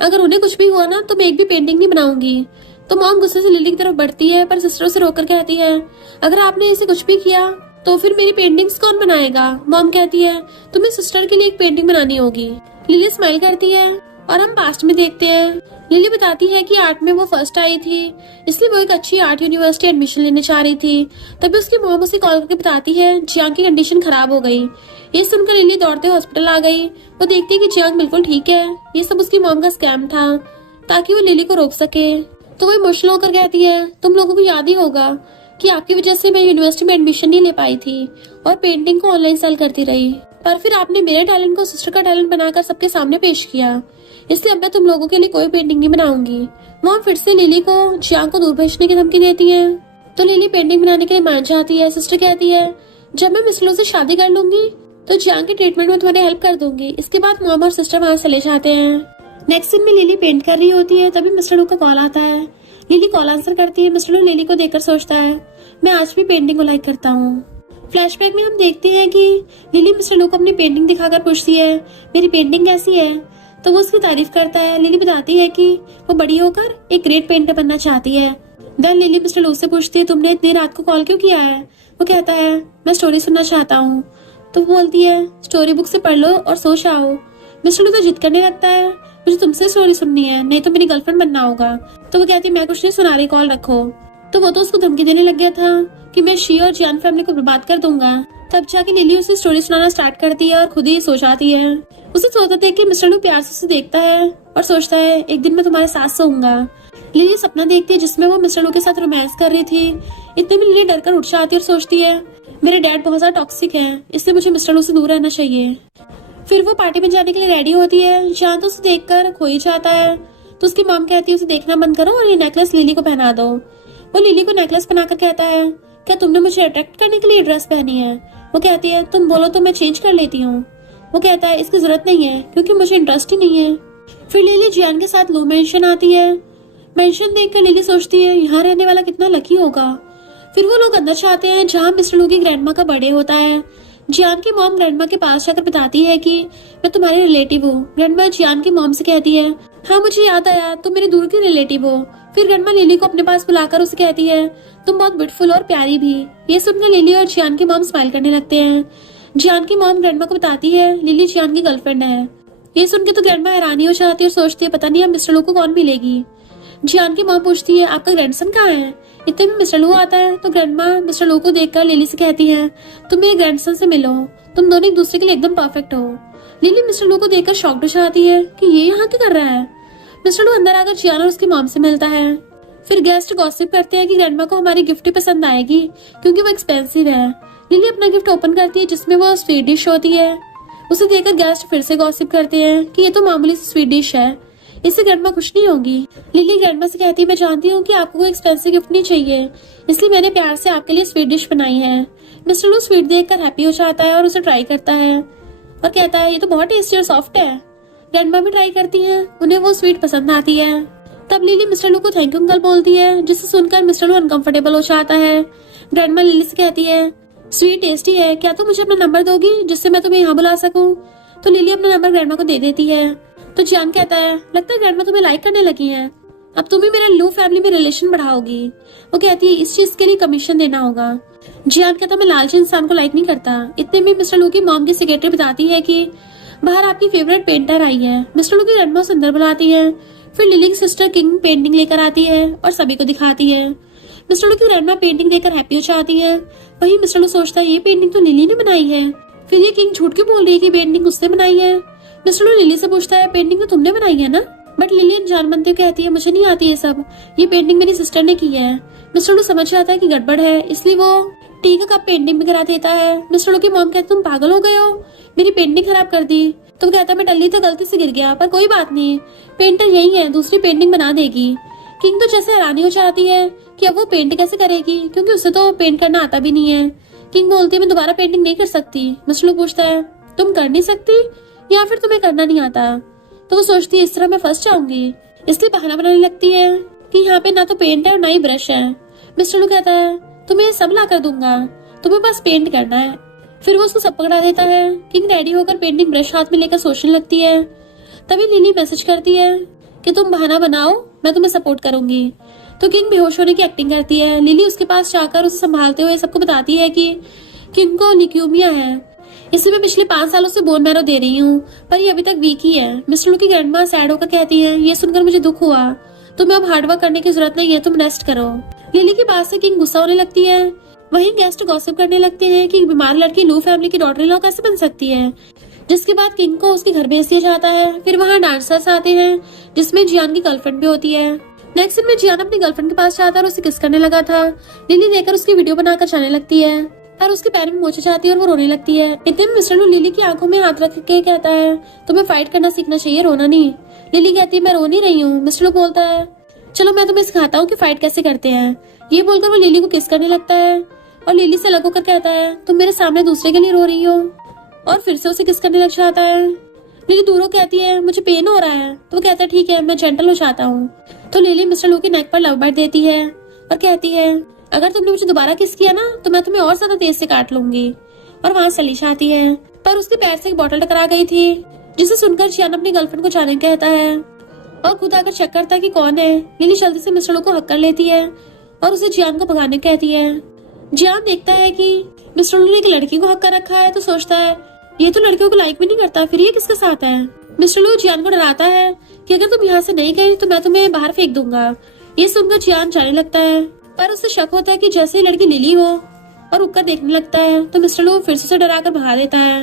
अगर उन्हें कुछ भी हुआ ना तो मैं एक भी पेंटिंग नहीं बनाऊंगी। तो मॉम गुस्से से लिली की तरफ बढ़ती है पर सिस्टर उसे रोककर कहती है अगर आपने इसे कुछ भी किया तो फिर मेरी पेंटिंग्स कौन बनाएगा? मॉम कहती है तुम्हें सिस्टर के लिए एक पेंटिंग बनानी होगी। लिली स्माइल करती है और हम पास्ट में देखते हैं। लिली बताती है कि आर्ट में वो फर्स्ट आई थी, इसलिए वो एक अच्छी आर्ट यूनिवर्सिटी एडमिशन लेने चाह रही थी। तभी उसकी मॉम उसे कॉल करके बताती है जियांग की कंडीशन खराब हो गई। ये सुनकर लिली दौड़ते हॉस्पिटल आ गई। वो देखती है कि जियांग बिल्कुल ठीक है, ये सब उसकी मॉम का स्कैम था ताकि वो लिली को रोक सके। तो वो इमोशनल होकर कहती है तुम लोगों को याद ही होगा कि आपकी वजह से मैं यूनिवर्सिटी में एडमिशन नहीं ले पाई थी और पेंटिंग को ऑनलाइन सेल करती रही, पर फिर आपने मेरे टैलेंट को सिस्टर का टैलेंट बनाकर सबके सामने पेश किया, इसलिए अब मैं तुम लोगों के लिए कोई पेंटिंग नहीं बनाऊंगी। मॉम फिर से लिली को जियांग को दूर भेजने की धमकी देती है तो लिली पेंटिंग बनाने के लिए मान जाती है। सिस्टर कहती है जब मैं मिस्टर लू से शादी कर लूंगी तो जियांग के ट्रीटमेंट में तुम्हारी हेल्प कर दूंगी। इसके बाद मॉम और सिस्टर वहां चले जाते हैं। नेक्स्ट सीन में लिली पेंट कर रही होती है, तभी मिस्टर लू का कॉल आता है। लिली कॉल आंसर करती है। मिस्टर लू लिली को देखकर सोचता है मैं आज भी पेंटिंग को लाइक करता हूँ। फ्लैशबैक में हम देखते हैं कि लिली मिस्टर लू को अपनी पेंटिंग दिखाकर पूछती है मेरी पेंटिंग कैसी है? तो वो उसकी तारीफ करता है। लिली बताती है कि वो बड़ी होकर एक ग्रेट पेंटर बनना चाहती है। देन लिली मिस्टर लू से पूछती है तुमने इतनी रात को कॉल क्यों किया है? वो कहता है मैं स्टोरी सुनना चाहता हूँ। तो वो बोलती है स्टोरी बुक से पढ़ लो और सो जाओ। मिस्टर लू तो जिद करने लगता है मुझे तुमसे स्टोरी सुननी है, नहीं तो मेरी गर्लफ्रेंड बनना होगा। तो वो कहती है मैं कुछ नहीं सुना रही, कॉल रखो। तो वो तो उसको धमकी देने लग गया था कि मैं शी और जियान फैमिली को बर्बाद कर दूंगा। तब जाके लिली उसे स्टोरी सुनाना स्टार्ट करती है और खुद ही सो जाती है। उसे सोता देख के मिस्टर लू प्यार से उसे देखता है और सोचता है एक दिन मैं तुम्हारे साथ सोऊंगा। लिली सपना देखती है जिसमें वो मिस्टर लू के साथ रोमांस कर रही थी। इतने में लिली डर कर उठ जाती है और सोचती है मेरे डैड बहुत ज्यादा टॉक्सिक है, इसलिए मुझे मिस्टर लू से दूर रहना चाहिए। फिर वो पार्टी में जाने के लिए रेडी होती है। जहाँ तो उसे देखकर खो ही जाता है। तो उसकी मॉम कहती है उसे देखना बंद करो और ये नेकलेस लिली को पहना दो। वो लिली को नेकलेस पहनाकर कहता है क्या तुमने मुझे अट्रैक्ट करने के लिए ड्रेस पहनी है? वो कहती है तुम बोलो तो मैं चेंज कर लेती हूँ। वो कहता है इसकी जरूरत नहीं है क्योंकि मुझे इंटरेस्ट ही नहीं है। फिर लिली जियान के साथ लू मेंशन आती है। मेंशन देखकर लिली सोचती है यहाँ रहने वाला कितना लकी होगा। फिर वो लोग अंदर जाते हैं जहाँ मिस्टर लू की ग्रैंडमा का बर्थडे होता है। जियान की मॉम ग्रैंडमा के पास जाकर बताती है कि मैं तुम्हारी रिलेटिव हूँ। ग्रैंडमा जियान की मॉम से कहती है हाँ मुझे याद आया तुम मेरी दूर की रिलेटिव हो। फिर ग्रैंडमा लिली को अपने पास बुलाकर उसे कहती है तुम बहुत ब्यूटीफुल और प्यारी भी। ये सुनकर लिली और जियान की मॉम स्माइल करने लगते हैं। जियान की मॉम ग्रैंडमा को बताती है लिली जियान की गर्लफ्रेंड है। ये सुन के तो ग्रैंडमा हैरानी हो जाती है और सोचती है पता नहीं अब मिस्टर लू को कौन मिलेगी। जियान की मॉम पूछती है आपका ग्रैंडसन कहाँ है। इतने में मिस्टर लू आता है तो ग्रैंडमा मिस्टर लू को देखकर लिली से कहती है तुम मेरे ग्रैंडसन से मिलो, तुम दोनों एक दूसरे के लिए एकदम परफेक्ट हो। लिली मिस्टर लू को देखकर शॉक्ड हो जाती है कि ये यहाँ क्या कर रहा है। मिस्टर लू अंदर आकर जियान और उसकी मॉम से मिलता है। फिर गेस्ट गॉसिप करते हैं कि ग्रैंडमा को हमारी गिफ्ट पसंद आएगी क्योंकि वो एक्सपेंसिव है। लिली अपना गिफ्ट ओपन करती है जिसमें वो स्वीट डिश होती है। उसे देखकर गेस्ट फिर से गॉसिप करते हैं कि ये तो मामूली सी स्वीट डिश है, इससे ग्रैंडमा खुश नहीं होगी। लिली ग्रैंडमा से कहती है मैं जानती हूँ कि आपको कोई एक्सपेंसिव गिफ्ट नहीं चाहिए, इसलिए मैंने प्यार से आपके लिए स्वीट डिश बनाई है। मिस्टर लू स्वीट देखकर हैप्पी हो जाता है और उसे ट्राई करता है और कहता है ये तो बहुत टेस्टी और सॉफ्ट है। ग्रैंडमा भी ट्राई करती है, उन्हें वो स्वीट पसंद आती है। तब लिली मिस्टर लू को थैंक यू अंकल बोलती है जिसे सुनकर मिस्टर लू अनकंफर्टेबल हो जाता है। ग्रैंडमा लिली से कहती है स्वीट टेस्टी है, क्या तुम मुझे अपना नंबर दोगी जिससे मैं तुम्हें यहाँ बुला सकूं। तो लिली अपना नंबर ग्रैंडमा को दे देती है। तो जियान कहता है लगता है ग्रैंडमा तुम्हें लाइक करने लगी है, अब तुम ही मेरे लू फैमिली में रिलेशन बढ़ाओगी। वो कहती है इस चीज के लिए कमीशन देना होगा। जियान कहता मैं लालची इंसान को लाइक नहीं करता। इतने में मिस्टर लू की मॉम की सेक्रेटरी बताती है कि बाहर आपकी फेवरेट पेंटर आई है। मिस्टर लू की ग्रैंडमा उसे अंदर बुलाती है। फिर लिली की सिस्टर किंग पेंटिंग लेकर आती है और सभी को दिखाती है। मिस्टर लू की ग्रैंडमा पेंटिंग देखकर हैप्पी हो जाती है। वहीं मिस्टर लू सोचता है ये पेंटिंग तो लिली ने बनाई है, फिर ये किंग झूठ क्यों बोल रही है कि पेंटिंग उसने बनाई है। मिस्टर लू लिली से पूछता है पेंटिंग तो तुमने बनाई है ना, बट लिली अनजान बनते हुए कहती है मुझे नहीं आती ये सब, ये पेंटिंग मेरी सिस्टर ने की है। मिस्टर लू समझ जाता है कि गड़बड़ है, इसलिए वो टी का कप पेंटिंग भी करा देता है। मिस्टर लू की मॉम कहती तुम पागल हो गए हो, मेरी पेंटिंग खराब कर दी। तो कहता मैं टल्ली था गलती से गिर गया, पर कोई बात नहीं, पेंटर यही है, दूसरी पेंटिंग बना देगी। किंग तो जैसे हैरानी हो जाती है कि अब वो पेंट कैसे करेगी क्योंकि उसे तो पेंट करना आता भी नहीं है। किंग बोलती है मैं दोबारा पेंटिंग नहीं कर सकती। मिस्टर लू पूछता है तुम कर नहीं सकती या फिर तुम्हें करना नहीं आता। तो वो सोचती है इस तरह मैं फंस जाऊंगी, इसलिए बहाना बनाने लगती है कि यहाँ पे ना तो पेंट है और ना ही ब्रश है। मिस्टर लू कहता है तुम्हें सब ला कर दूंगा, तुम्हें बस पेंट करना है। फिर वो उसको सब पकड़ा देता है। किंग रेडी होकर पेंटिंग ब्रश हाथ में लेकर सोचने लगती है। तभी लिली मैसेज करती है कि तुम बहाना बनाओ, मैं तुम्हें सपोर्ट करूंगी। तो किंग बेहोश होने की एक्टिंग करती है। लिली उसके पास जाकर उसे संभालते हुए सबको बताती है कि किंग को ल्यूकेमिया है, इसे मैं पिछले 5 सालों से बोन मैरो दे रही हूँ पर ये अभी तक वीक ही है। मिस्टर लू की ग्रैंडमा सैड होकर कहती है ये सुनकर मुझे दुख हुआ, तुम्हें अब हार्डवर्क करने की जरूरत नहीं है, तुम रेस्ट करो। लिली की बात से किंग गुस्सा होने लगती है। वहीं गेस्ट गॉसिप करने लगते हैं कि बीमार लड़की लू फैमिली की डॉटर इन लॉ कैसे बन सकती है। जिसके बाद किंग को उसके घर भेज दिया जाता है। फिर वहाँ डांसर्स आते हैं जिसमें जियान की गर्लफ्रेंड भी होती है। नेक्स्ट सीन में जियान अपनी गर्लफ्रेंड के पास जाता है और उसे किस करने लगा था। लिली देखकर उसकी वीडियो बनाकर जाने लगती है और उसके पैर में मोचे जाती है और वो रोने लगती है। इतने में मिस्टर लू लिली की आंखों में हाथ रख के कहता है तुम्हें फाइट करना सीखना चाहिए, रोना नहीं। लिली कहती है मैं रो नहीं रही हूँ। मिस्टर लू बोलता है चलो मैं तुम्हें सिखाता हूँ कि फाइट कैसे करते हैं। ये बोलकर वो लिली को किस करने लगता है और लिली से अलग होकर कहता है तुम मेरे सामने दूसरे के लिए रो रही हो, और फिर से उसे किस करने लग जाता है। लिली दूरों कहती है मुझे पेन हो रहा है। तो वो कहता है ठीक है मैं जेंटल हो जाता हूँ। तो लिली मिस्टर लू के नेक पर लव बाइट देती है और कहती है अगर तुमने मुझे दोबारा किस किया ना तो मैं तुम्हें और ज्यादा तेज से काट लूंगी। और वहाँ चली जाती है पर उसके पैर से एक बोतल टकरा गई थी जिसे सुनकर जियान अपनी गर्लफ्रेंड को जाने कहता है और खुद आकर चेक करता है कि कौन है। लिली जल्दी से मिस्टर लू को हक कर लेती है और उसे जियान को भगाने कहती है। जियान देखता है कि मिस्टर लू ने एक लड़की को हक कर रखा है तो सोचता है ये तो लड़कियों को लाइक भी नहीं करता, फिर ये किसके साथ है। मिस्टर लू जियान को डराता है कि अगर तुम यहाँ से नहीं गई तो मैं तुम्हें बाहर फेंक दूंगा। ये सुनकर जियान जाने लगता है पर उसे शक होता है कि जैसे ही लड़की लिली हो और रुक कर देखने लगता है तो मिस्टर लू फिर से उसे डरा कर भगा देता है।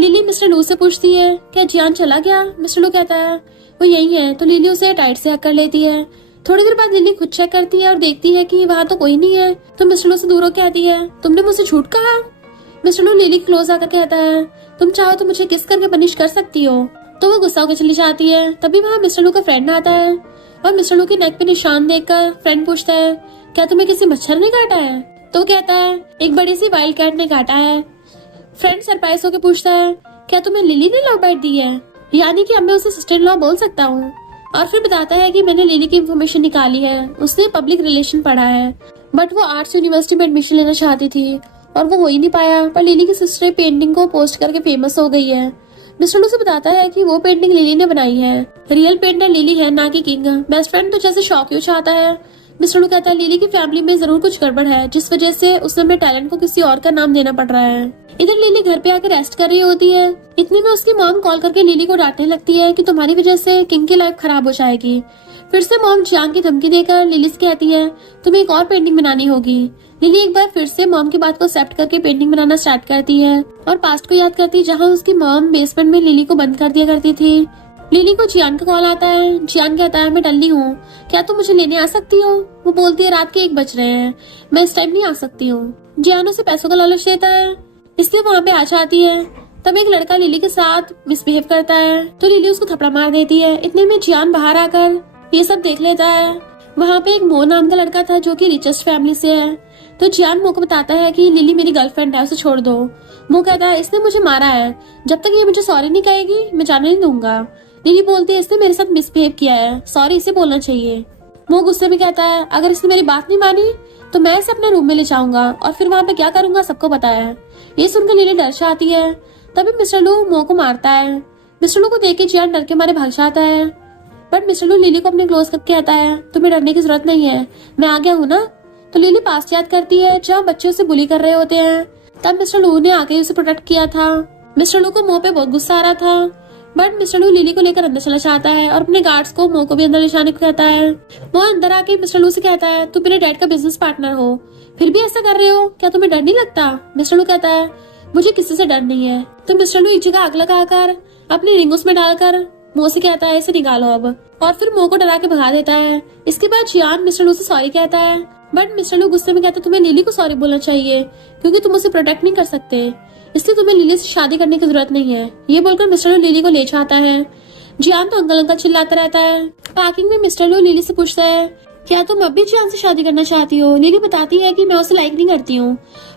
लिली मिस्टर लू से पूछती है क्या जियान चला गया। मिस्टर लू कहता है वो यही है। तो लिली उसे टाइट से हक कर लेती है। थोड़ी देर बाद लिली खुद चेक करती है और देखती है कि वहाँ तो कोई नहीं है। तो मिस्टर लू से दूर होकर कहती है तुमने मुझसे झूठ कहा। मिस्टर लू लिली क्लोज आकर कहता है तुम चाहो तो मुझे किस करके पनिश कर सकती हो। तो वो गुस्सा होकर चली जाती है। तभी वहाँ मिस्टर लू का फ्रेंड आता है और मिस्टर लू के नेक पे निशान देखकर फ्रेंड पूछता है क्या तुम्हें किसी मच्छर ने काटा है। तो कहता है एक बड़ी सी वाइल्ड कैट ने काटा है। फ्रेंड सरप्राइज होकर पूछता है क्या तुम्हें लिली ने लव बाइट दी है, यानी कि अब मैं उसे सिस्टर इन लॉ बोल सकता हूँ। और फिर बताता है कि मैंने लिली की इन्फॉर्मेशन निकाली है, उसने पब्लिक रिलेशन पढ़ा है बट वो आर्ट्स यूनिवर्सिटी में एडमिशन लेना चाहती थी और वो हो ही नहीं पाया। पर लिली की सिस्टर पेंटिंग को पोस्ट करके फेमस हो गई है। मिस्टर लू से बताता है कि वो पेंटिंग लिली ने बनाई है, रियल पेंटर लिली है ना कि किंग। बेस्ट फ्रेंड तो जैसे शौक हो चाहता है मिस्टर लू कहता है लिली की फैमिली में जरूर कुछ गड़बड़ है, जिस वजह से उसने अपने टैलेंट को किसी और का नाम देना पड़ रहा है। इधर लिली घर पे आकर रेस्ट कर रही होती है। इतने में उसकी मॉम कॉल करके लिली को डांटने लगती है कि तुम्हारी वजह से किंग की लाइफ खराब हो जाएगी। फिर से मॉम जियांग की धमकी देकर लिली से कहती है तुम्हें एक और पेंटिंग बनानी होगी। लिली एक बार फिर से मॉम की बात को एक्सेप्ट करके पेंटिंग बनाना स्टार्ट करती है और पास्ट को याद करती है जहाँ उसकी मॉम बेसमेंट में लिली को बंद कर दिया करती थी। लिली को जियान का कॉल आता है। जियान कहता है मैं डल्ली हूँ, क्या तुम मुझे लेने आ सकती हो? वो बोलती है रात के 1 बज रहे हैं, मैं इस टाइम नहीं आ सकती हूँ। जियान उसे पैसों का लालच देता है, इसलिए वहाँ पे आ जाती है। तब एक लड़का लिली के साथ मिसबिहेव करता है तो लिली उसको थप्पड़ मार देती है। इतने में जियान बाहर आकर ये सब देख लेता है। वहाँ पे एक मो नाम का लड़का था जो कि रिचेस्ट फैमिली से है। तो जियान मो को बताता है कि लिली मेरी गर्लफ्रेंड है, उसे छोड़ दो। मो कहता है इसने मुझे मारा है, जब तक ये मुझे सॉरी नहीं कहेगी मैं जाने नहीं दूंगा। लिली बोलती है इसने मेरे साथ मिसबिहेव किया है, सॉरी इसे बोलना चाहिए। मो गुस्से में कहता है अगर इसने मेरी बात नहीं मानी तो मैं इसे अपने रूम में ले जाऊंगा और फिर वहाँ पे क्या करूंगा सबको पता है। ये सुनकर लिली डर जाती है। तभी मिस्टर लू मो को मारता है। मिस्टर लू को देख के जियान डर के मारे भाग जाता है। बट मिस्टर लू लिली को अपने क्लोज करके आता है, तुम्हें डरने की जरूरत नहीं है, मैं आ गया हूँ ना। तो लिली पास याद करती है जहाँ बच्चे उसे बुली कर रहे होते हैं। तब मिस्टर लू ने आके उसे प्रोटेक्ट किया था। मिस्टर लू को मो पे बहुत गुस्सा आ रहा था, बट मिस्टर लू लिली को लेकर अंदर चला जाता है और अपने गार्ड्स को मो को भी अंदर ले जाने को कहता है। वो अंदर आके मिस्टर लू से कहता है तुम मेरे डैड का बिजनेस पार्टनर हो, फिर भी ऐसा कर रहे हो, क्या तुम्हें डर नहीं लगता? मिस्टर लू कहता है मुझे किसी से डर नहीं है। तो मिस्टर लू इची का आग लगाकर अपनी रिंग उसमें डालकर मो से कहता है इसे निकालो अब, और फिर मो को डरा के भगा देता है। इसके बाद जियान मिस्टर लू से सॉरी कहता है, बट मिस्टर लू गुस्से में कहता है तुम्हें लिली को सॉरी बोलना चाहिए क्योंकि तुम उसे प्रोटेक्ट नहीं कर सकते, इसलिए तुम्हें लिली से शादी करने की जरूरत नहीं है। ये बोलकर मिस्टर लू लिली को ले जाता है। जियान तो अंकल अंकल चिल्लाता रहता है। पार्किंग में मिस्टर लू लिली से पूछता है क्या तुम अब भी जियान से शादी करना चाहती हो? लिली बताती है कि मैं उसे लाइक नहीं करती हूँ,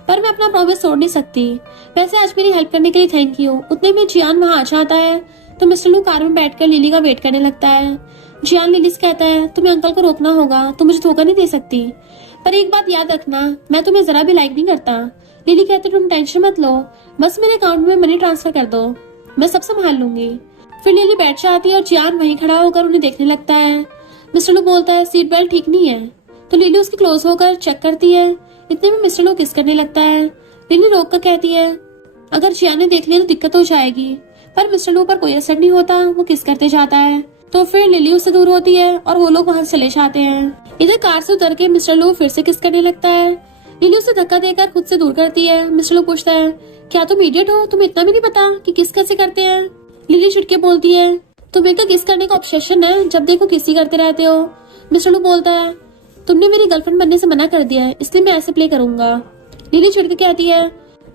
पर मैं अपना प्रॉमिस तोड़ नहीं सकती। वैसे आज मेरी हेल्प करने के लिए थैंक यू। उतने में जियान वहाँ आ जाता है तो मिस्टर लू कार में बैठकर लिली का वेट करने लगता है। जियान लिली से कहता है तुम्हें अंकल को रोकना होगा, तुम मुझे धोखा नहीं दे सकती, पर एक बात याद रखना मैं तुम्हें जरा भी लाइक नहीं करता। लिली कहती तुम टेंशन मत लो, बस मेरे अकाउंट में मनी ट्रांसफर कर दो, मैं सब संभाल लूंगी। फिर लिली बैठ जाती है और जियान वहीं खड़ा होकर उन्हें देखने लगता है। मिस्टर लू बोलता है सीट बेल्ट ठीक नहीं है, तो लिली उसके क्लोज होकर चेक करती है। इतने में मिस्टर लू किस करने लगता है। लिली रोक कर कहती है अगर जियान ने देख लिया तो दिक्कत हो जाएगी, पर मिस्टर लू पर कोई असर नहीं होता, वो किस करते जाता है। तो फिर लिली उससे दूर होती है और वो लोग वहां से चले जाते हैं। इधर कार से उतर के मिस्टर लू फिर से किस करने लगता है। लिली उसे धक्का देकर खुद से दूर करती है। मिस्टर लू पूछता है क्या तुम इडियट हो, तुम्हें इतना भी नहीं पता कि किस कैसे करते हैं? लिली चिढ़ के बोलती है तुम्हें तो किस करने का ऑब्सेशन है, जब देखो किसी करते रहते हो। मिस्टर लू बोलता है तुमने मेरी गर्लफ्रेंड बनने से मना कर दिया है, इसलिए मैं ऐसे प्ले करूंगा। लिली चिढ़ के कहती है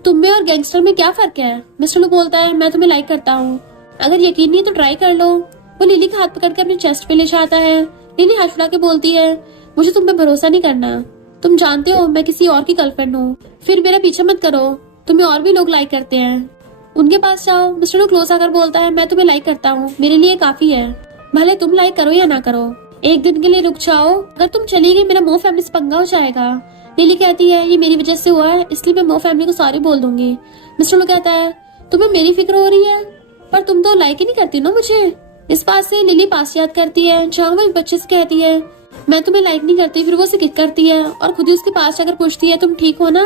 तुम में और गैंगस्टर में क्या फर्क है? मिस्टर लू बोलता है मैं तुम्हें लाइक करता हूँ, अगर यकीन नहीं है तो ट्राई कर लो। वो लिली का हाथ पकड़ के अपने चेस्ट पे ले जाता है। लिली हाथ उठा के बोलती है मुझे तुम पे भरोसा नहीं करना, तुम जानते हो मैं किसी और की गर्लफ्रेंड हूँ, फिर मेरा पीछा मत करो, तुम्हें और भी लोग लाइक करते हैं, उनके पास जाओ। मिस्टर लू क्लोज आकर बोलता है मैं तुम्हें लाइक करता हूँ, मेरे लिए काफी है, भले तुम लाइक करो या ना करो, एक दिन के लिए रुक जाओ, अगर तुम चली गई मेरा मो फैमिली से पंगा हो जाएगा। लिली कहती है ये मेरी वजह से हुआ है, इसलिए मैं मो फैमिली को सॉरी बोल दूंगी। मिस्टर लू कहता है तुम्हें मेरी फिक्र हो रही है, पर तुम तो लाइक ही नहीं करती ना मुझे। इस बात से लिली पास याद करती है जहाँ वो एक बच्चे से कहती है मैं तुम्हें लाइक नहीं करती, फिर वो उसे किक करती है और खुद ही उसके पास जाकर पूछती है तुम ठीक हो ना।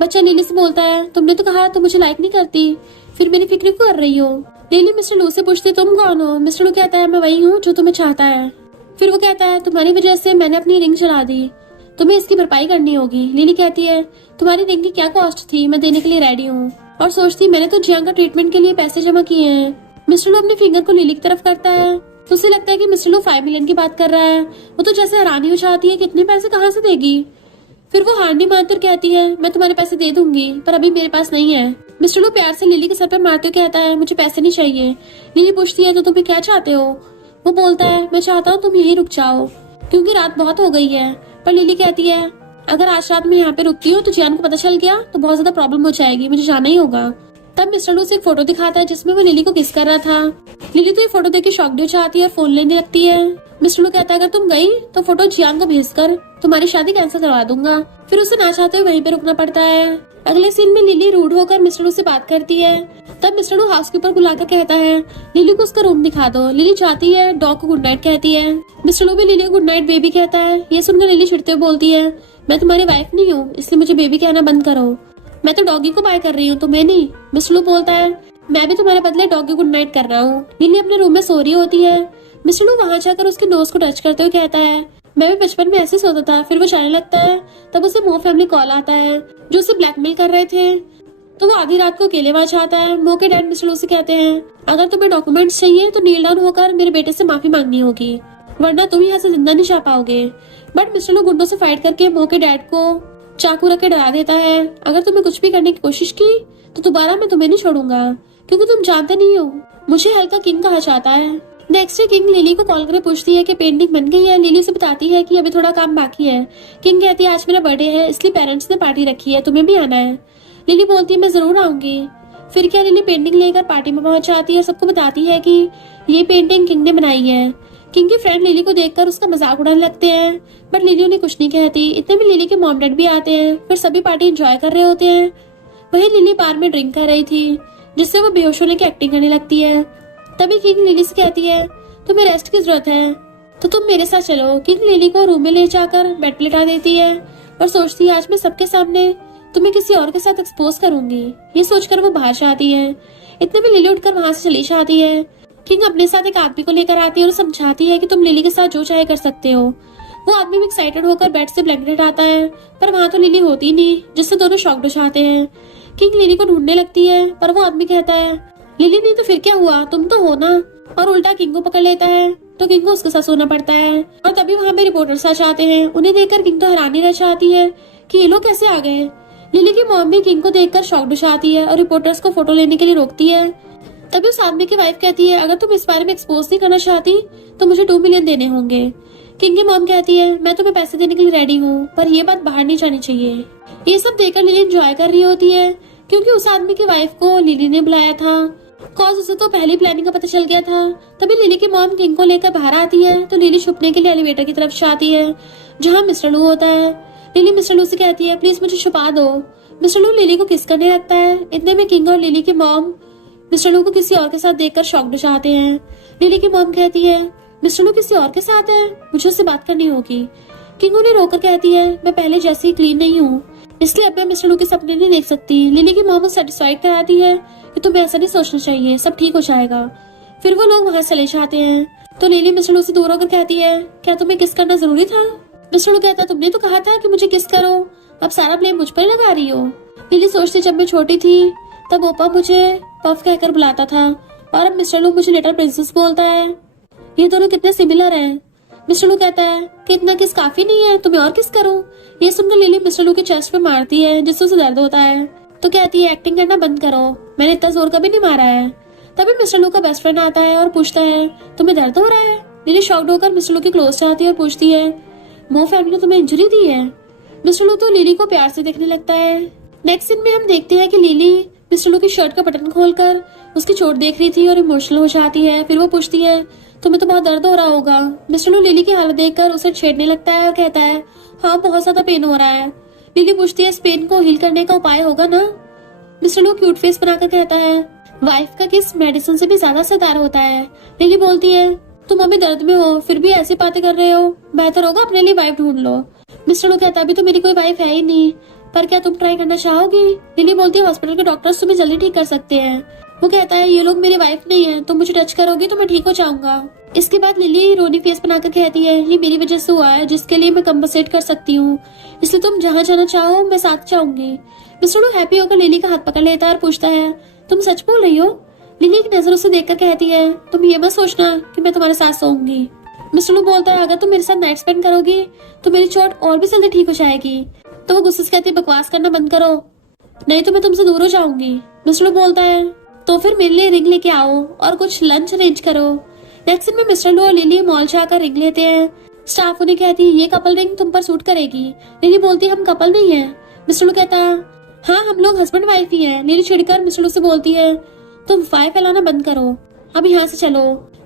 बच्चा लिली से बोलता है तुमने तो कहा तुम मुझे लाइक नहीं करती, फिर मेरी फिक्र क्यों कर रही हो? लिली मिस्टर लू से पूछती तुम कौन हो? मिस्टर लू कहता है मैं वही हूँ जो तुम्हें चाहता है। फिर वो कहता है तुम्हारी वजह से मैंने अपनी रिंग चला दी, तुम्हें इसकी भरपाई करनी होगी। लिली कहती है तुम्हारी रिंग की क्या कॉस्ट थी, मैं देने के लिए रेडी हूँ, और सोचती मैंने तो जियांग का ट्रीटमेंट के लिए पैसे जमा किए हैं। मिस्टर लू अपने फिंगर को लिली की तरफ करता है तो उसे लगता है कि मिस्टर लू 5 मिलियन की बात कर रहा है। वो तो जैसे हैरानी हो जाती है कितने पैसे कहाँ से देगी। फिर वो हार नहीं मानकर कहती है मैं तुम्हारे पैसे दे दूंगी, पर अभी मेरे पास नहीं है। मिस्टर लू प्यार से लिली के सर पर मारते हुए कहता है मुझे पैसे नहीं चाहिए। लिली पूछती है तो तुम्हें क्या चाहते हो? वो बोलता है मैं चाहता हूँ तुम यहीं रुक जाओ क्योंकि रात बहुत हो गई है। पर लिली कहती है अगर आज रात में यहाँ पे रुकती हूँ तो जियान को पता चल गया तो बहुत ज्यादा प्रॉब्लम हो जाएगी, मुझे जाना ही होगा। तब मिस्टर लू से एक फोटो दिखाता है जिसमें वो लिली को किस कर रहा था। लिली तो ये फोटो देख के शॉक्ड हो जाती है, फोन लेने लगती है। मिस्टर लू कहता है अगर तुम गई तो फोटो जियान को भेजकर तुम्हारी शादी कैंसिल करवा दूंगा। फिर उसे ना चाहते हुए वहीं पे रुकना पड़ता है। अगले सीन में लिली रूड होकर मिस्टर लू से बात करती है। तब मिस्टर लू हाउसकीपर बुलाकर कहता है लिली को उसका रूम दिखा दो। लिली चाहती है, डॉग को गुड नाइट कहती है। मिस्टर लू भी लिली को गुड नाइट बेबी कहता है। ये सुनकर लिली चिढ़ते हुए बोलती है मैं तुम्हारी वाइफ नहीं हूँ, इसलिए मुझे बेबी कहना बंद करो। मैं तो डॉगी को बाय कर रही हूँ, तुम्हें नहीं। मिस्टर लू बोलता है मैं भी तुम्हारे बदले डॉगी गुड नाइट कर रहा हूँ। लिली अपने रूम में सो रही होती है। मिस्टर लू वहां जाकर उसके नोज को टच करते हुए कहता है मैं भी बचपन में ऐसे सोता था। फिर वो जाने लगता है। तब उसे मो फैमिली कॉल आता है जो उसे ब्लैकमेल कर रहे थे। तो वो आधी रात को अकेले वहां आता है। मो के डैड मिस्टर लू से कहते हैं अगर तुम्हें डॉक्यूमेंट्स चाहिए तो नील डाउन होकर मेरे बेटे से माफी मांगनी होगी, वरना तुम यहाँ से जिंदा नहीं जा पाओगे। बट मिस्टर लू गुंडों से फाइट करके मो के डैड को चाकू रख के डरा देता है। अगर तुम्हें कुछ भी करने की कोशिश की तो दोबारा मैं तुम्हें नहीं छोड़ूंगा, क्योंकि तुम जानते नहीं हो मुझे हल्का किंग कहा जाता है। नेक्स्ट डे किंग लिली को कॉल करके पूछती है कि पेंटिंग बन गई है। लिली उसे बताती है कि अभी थोड़ा काम बाकी है। किंग कहती है आज मेरा बर्थडे है, इसलिए पेरेंट्स ने पार्टी रखी है, तुम्हें भी आना है। लिली बोलती है मैं जरूर आऊंगी। फिर क्या लिली पेंटिंग लेकर पार्टी में पहुंच जाती है और सबको बताती है कि ये पेंटिंग किंग ने बनाई है। किंग के फ्रेंड लिली को देखकर उसका मजाक उड़ाने लगते हैं, बट लिली उन्हें कुछ नहीं कहती। इतने में लिली के मॉम डैड भी आते हैं। फिर सभी पार्टी एंजॉय कर रहे होते हैं। वहीं लिली बार में ड्रिंक कर रही थी, जिससे वो बेहोश होने की एक्टिंग करने लगती है। तभी किंग लिली से कहती है तुम्हें रेस्ट की जरूरत है तो तुम मेरे साथ चलो। किंग लिली को रूम में ले जाकर बेड पे लिटा देती है और सोचती है आज मैं सबके सामने तुम्हें किसी और के साथ एक्सपोज करूंगी। ये सोचकर वो बाहर जाती है। इतने में लिली उठकर वहां से चली जाती है। किंग अपने साथ एक आदमी को लेकर आती है और समझाती है कि तुम लिली के साथ जो चाहे कर सकते हो। वो आदमी भी एक्साइटेड होकर बेड से ब्लैंकेट हटाता है, पर वहां तो लिली होती नहीं, जिससे दोनों शॉक्ड हो जाते हैं। किंग लिली को ढूंढने लगती है, पर वो आदमी कहता है लिली नहीं तो फिर क्या हुआ, तुम तो हो ना। और उल्टा किंग को पकड़ लेता है, तो किंग को उसके साथ सोना पड़ता है। और तभी वहां पे रिपोर्टर्स आ जाते हैं। उन्हें देखकर किंग तो हैरानी रह जाती है कि ये लोग कैसे आ गए। लिली की मॉम भी किंग को देखकर शॉक्ड हो जाती है और रिपोर्टर्स को फोटो लेने के लिए रोकती है। तभी उस आदमी की वाइफ कहती है अगर तुम इस बारे में एक्सपोज नहीं करना चाहती तो मुझे 2 मिलियन देने होंगे। किंग की मॉम कहती है मैं तुम्हें पैसे देने के लिए रेडी हूँ, पर यह बात बाहर नहीं जानी चाहिए। ये सब देखकर लिली एंजॉय कर रही होती है, क्योंकि उस आदमी की वाइफ को लिली ने बुलाया था। कॉज उसे तो पहली प्लानिंग का पता चल गया था। तभी लिली की मॉम किंग को लेकर बाहर आती है, तो लिली छुपने के लिए एलिवेटर की तरफ जाती है जहाँ मिस्टर लू होता है। लिली मिस्टर लू से कहती है प्लीज मुझे छुपा दो। मिस्टर लू लिली को किस करने लगता है। इतने में किंग और लिली की मॉम मिस्टर लू को किसी और के साथ देखकर शॉक्ड हो जाते हैं। लिली की मॉम कहती है मिस्टर लू किसी और के साथ है, मुझे उससे बात करनी होगी। किंग उन्हें रोककर कहती है मैं पहले जैसी क्लीन नहीं हूँ, इसलिए अब मैं मिस्टर लू के सपने नहीं देख सकती। लिली की मॉम सेटिस्फाइड कराती है कि तुम्हें ऐसा नहीं सोचना चाहिए, सब ठीक हो जाएगा। फिर वो लोग वहाँ चले जाते हैं। तो लिली मिस्टर लू से दूर होकर कहती है क्या तुम्हें किस करना जरूरी था। मिस्टर लू कहता तुमने तो कहा था कि मुझे किस करो, अब सारा ब्लेम मुझ पर लगा रही हो। लिली सोचती जब मैं छोटी थी तब ओपा मुझे पफ कहकर बुलाता था, और अब मिस्टर लू मुझे लिटिल प्रिंसेस बोलता है। ये दोनों कितने सिमिलर हैं। मिस्टर लू कहता है कि इतना किस काफी नहीं है, तुम्हें और किस करो। ये सुनकर लिली मिस्टर लू के चेस्ट पे मारती है, जिससे उसे दर्द होता है। तो कहती है एक्टिंग करना बंद करो, मैंने इतना जोर कभी नहीं मारा है। तभी मिस्टर लू का बेस्ट फ्रेंड आता है और पूछता है तुम्हें दर्द हो रहा है। लिली शॉक्ड होकर मिस्टर लू के क्लोज जाती है और पूछती है मो फैमिली ने तुम्हें इंजरी दी है। मिस्टर लू तो लिली को प्यार से देखने लगता है। नेक्स्ट सीन में हम देखते हैं कि लिली मिस्टर लू की शर्ट का बटन खोलकर उसकी चोट देख रही थी और इमोशनल हो जाती है। फिर वो पूछती है तुम्हें तो बहुत दर्द हो रहा होगा। मिस्टर लू लिली की हालत देखकर उसे छेड़ने लगता है और कहता है हाँ बहुत ज्यादा पेन हो रहा है। लिली पूछती है इस पेन को हील करने का उपाय होगा ना। मिस्टर लू क्यूट फेस बनाकर कहता है वाइफ का किस मेडिसिन से भी ज्यादा असरदार होता है। लिली बोलती है तुम अभी दर्द में हो फिर भी ऐसी बातें कर रहे हो, बेहतर होगा अपने लिए वाइफ ढूंढ लो। मिस्टर लू कहता अभी तो मेरी कोई वाइफ है ही नहीं, पर क्या तुम ट्राई करना चाहोगी। लिली बोलती है हॉस्पिटल के डॉक्टर्स तुम्हें जल्दी ठीक कर सकते हैं। वो कहता है ये लोग मेरी वाइफ नहीं है, तुम मुझे टच करोगी तो मैं ठीक हो जाऊंगा। इसके बाद लिली रोनी फेस बनाकर कहती है ये मेरी वजह से हुआ है, जिसके लिए मैं कंपनसेट कर सकती हूँ, इसलिए तुम जहाँ जाना चाहो मैं साथ जाऊंगी। मिस्टर लू हैप्पी होकर लिली का हाथ पकड़ लेता है और पूछता है तुम सच बोल रही हो। लिली की नजरों से देखकर कहती है तुम ये मत सोचना कि मैं तुम्हारे साथ सोऊंगी। मिस्टर लू बोलता है अगर तुम मेरे साथ नाइट स्पेंड करोगी तो मेरी चोट और भी जल्दी ठीक हो जाएगी। तो वो गुस्से से कहती है बकवास करना बंद करो, नहीं तो मैं तुमसे दूर हो जाऊंगी। मिस्टर लू बोलता है तो फिर मेरे लिए रिंग लेके आओ और कुछ लंच अरेंज करो। नेक्स्ट दिन में मिस्टर लू और लिली मॉल जाकर रिंग लेते हैं। स्टाफ उन्हें कहती है ये कपल रिंग तुम पर सूट करेगी। लिली बोलती है हम कपल नहीं है। मिस्टर लू कहता है हाँ हम लोग हस्बैंड वाइफ ही हैं। लिली चिढ़कर मिस्टर लू से बोलती है तुम वाइफ फैलाना बंद करो, अब यहाँ से चलो।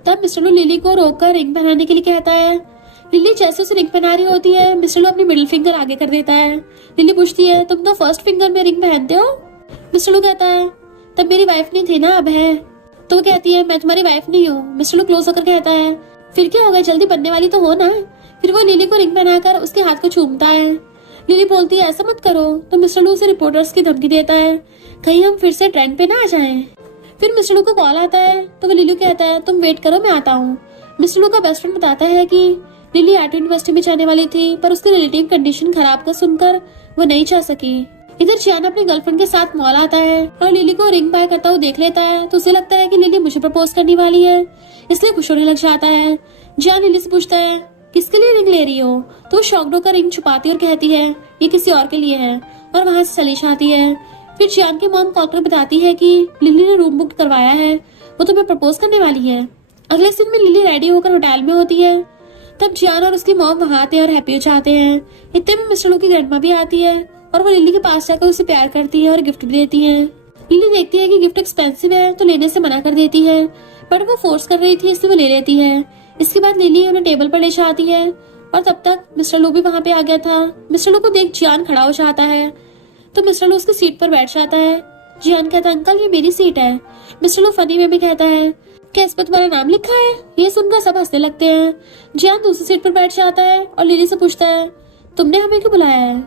तब मिस्टर लू लिली को रोककर रिंग पहनाने के लिए कहता है। लिली जैसे उसे रिंग पहना रही होती है, मिस्टर लू अपनी मिडिल फिंगर आगे कर देता है। लिली पूछती है, तुम तो फर्स्ट फिंगर में रिंग पहनते हो? मिस्टर लू कहता है, तब मेरी वाइफ नहीं थी ना, अब है। तो वो कहती है, मैं तुम्हारी वाइफ नहीं हूँ। मिस्टर लू क्लोज होकर कहता है, फिर क्या होगा, जल्दी बनने वाली तो हो ना। फिर वो लिली को रिंग पहनाकर उसके हाथ को चूमता है। लिली बोलती है, ऐसा मत करो। तो मिस्टर लू उसे रिपोर्टर्स की धमकी देता है, कहीं हम फिर से ट्रेंड पे ना आ जाएं। फिर मिस्टर लू को कॉल आता है, तो वो लिली कहता है, तुम वेट करो, मैं आता हूँ। मिस्टर लू का बेस्ट फ्रेंड बताता है कि लिली आर्ट यूनिवर्सिटी में जाने वाली थी, पर उसकी रिलेटिव कंडीशन खराब को सुनकर वो नहीं जा सकी। इधर जियान अपनी गर्लफ्रेंड के साथ मॉल आता है और लिली को रिंग बाय करता हुआ देख लेता है, तो उसे लगता है कि लिली मुझे प्रपोज करने वाली है, इसलिए खुश होने लग जाता है। जियान लिली से पूछता है, किसके लिए रिंग ले रही हो? तो शॉक्ड होकर रिंग छुपाती और कहती है, ये किसी और के लिए है, और वहां से चली जाती है। फिर जियान की मॉम कॉल कर बताती है कि लिली ने रूम बुक करवाया है, वो तुम्हें प्रपोज करने वाली है। अगले दिन में लिली रेडी होकर होटल में होती है। तब जियान और उसकी मॉम वहां आते हैं और हैप्पी हो जाते हैं। इतने में मिस्टर लू की ग्रैंडमा भी आती है और वो लिली के पास जाकर उसे प्यार करती है और गिफ्ट भी देती है। लिली देखती है कि गिफ्ट एक्सपेंसिव है, तो लेने से मना कर देती है, बट वो फोर्स कर रही थी इसलिए वो ले लेती है। इसके बाद लिली उन्हें टेबल पर ले जाती है और तब तक मिस्टर लू भी वहां पे आ गया था। मिस्टर लू को देख जियान खड़ा हो जाता है, तो मिस्टर लू उसकी सीट पर बैठ जाता है। जियान कहता है, अंकल ये मेरी सीट है। मिस्टर लू फनी वे में कहता है, क्या इस पर तुम्हारा नाम लिखा है? ये सुनकर सब हंसने लगते हैं। जियान दूसरी सीट पर बैठ जाता है और लिली से पूछता है, तुमने हमें क्यों बुलाया है?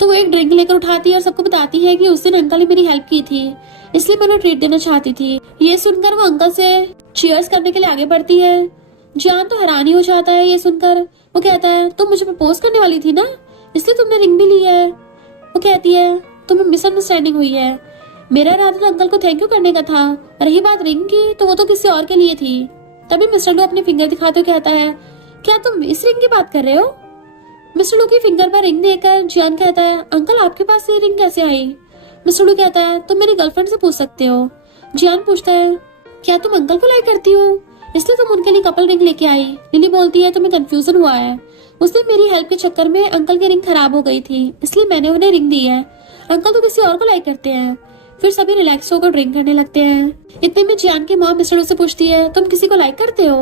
तो वो एक ड्रिंक लेकर उठाती है और सबको बताती है कि उस दिन अंकल ने मेरी हेल्प की थी, इसलिए मैं उन्हें ट्रीट देना चाहती थी। ये सुनकर वो अंकल से चीयर्स करने के लिए आगे बढ़ती है। जियान तो हैरान ही हो जाता है ये सुनकर। वो कहता है, तुम मुझे प्रपोज करने वाली थी ना, इसलिए तुमने रिंग भी ली है। वो कहती है, तुम्हें मिसअंडरस्टैंडिंग हुई है, मेरा इरादा तो अंकल को थैंक यू करने का था, रही बात रिंग की तो वो तो किसी और के लिए थी। तभी मिस्टर लू अपनी फिंगर दिखाते हुए कहता है, क्या तुम इस रिंग की बात कर रहे हो? मिस्टर लू की फिंगर पर रिंग देखकर जियान कहता है, अंकल आपके पास ये रिंग कैसे आई? मिस्टर लू कहता है, तुम मेरी गर्लफ्रेंड से पूछ सकते हो। जियान पूछता है, क्या तुम अंकल को लाइक करती हो, इसलिए तुम उनके लिए कपल रिंग लेके आई? लिली बोलती है, तुम्हें कंफ्यूजन हुआ है, उस दिन मेरी हेल्प के चक्कर में अंकल की रिंग खराब हो गई थी, इसलिए मैंने उन्हें रिंग दी है। अंकल तो किसी और को लाइक करते हैं। फिर सभी रिलैक्स होकर ड्रिंक करने लगते हैं। इतने में जियान की मॉम मिस्टर लू से पूछती है, तुम किसी को लाइक करते हो?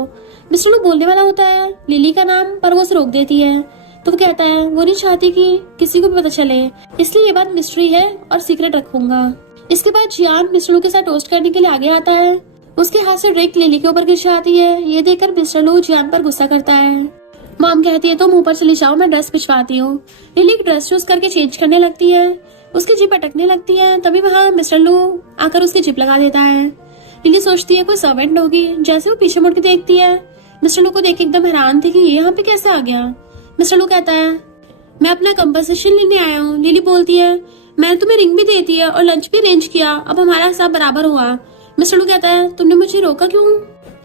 मिस्टर लू बोलने वाला होता है लिली का नाम, पर वो उसे रोक देती है। तो वो कहता है, वो नहीं चाहती कि किसी को भी पता चले, इसलिए ये बात मिस्ट्री है और सीक्रेट रखूंगा। इसके बाद जियान मिस्टर लू के साथ टोस्ट करने के लिए आगे आता है। उसके हाथ से ड्रिंक लिली के ऊपर गिर जाती है। ये देखकर मिस्टर लू जियान पर गुस्सा करता है। मॉम कहती है, तुम ऊपर चली जाओ, मैं ड्रेस भिजवाती हूँ। लिली ड्रेस चूज करके चेंज करने लगती है। उसकी जिप अटकने लगती है। तभी वहाँ मिस्टर लू आकर उसकी जिप लगा देता है। लिली सोचती है कोई सर्वेंट होगी। जैसे वो पीछे मुड़ के देखती है, मिस्टर लू को देख एकदम हैरान थी कि ये यहाँ पे कैसे आ गया। मिस्टर लू कहता है, मैं अपना कंपनसेशन लेने आया हूँ। लिली बोलती है, मैंने तुम्हें रिंग भी दी थी है और लंच भी अरेंज किया, अब हमारा हिसाब बराबर हुआ। मिस्टर लू कहता है, तुमने मुझे रोका क्यों?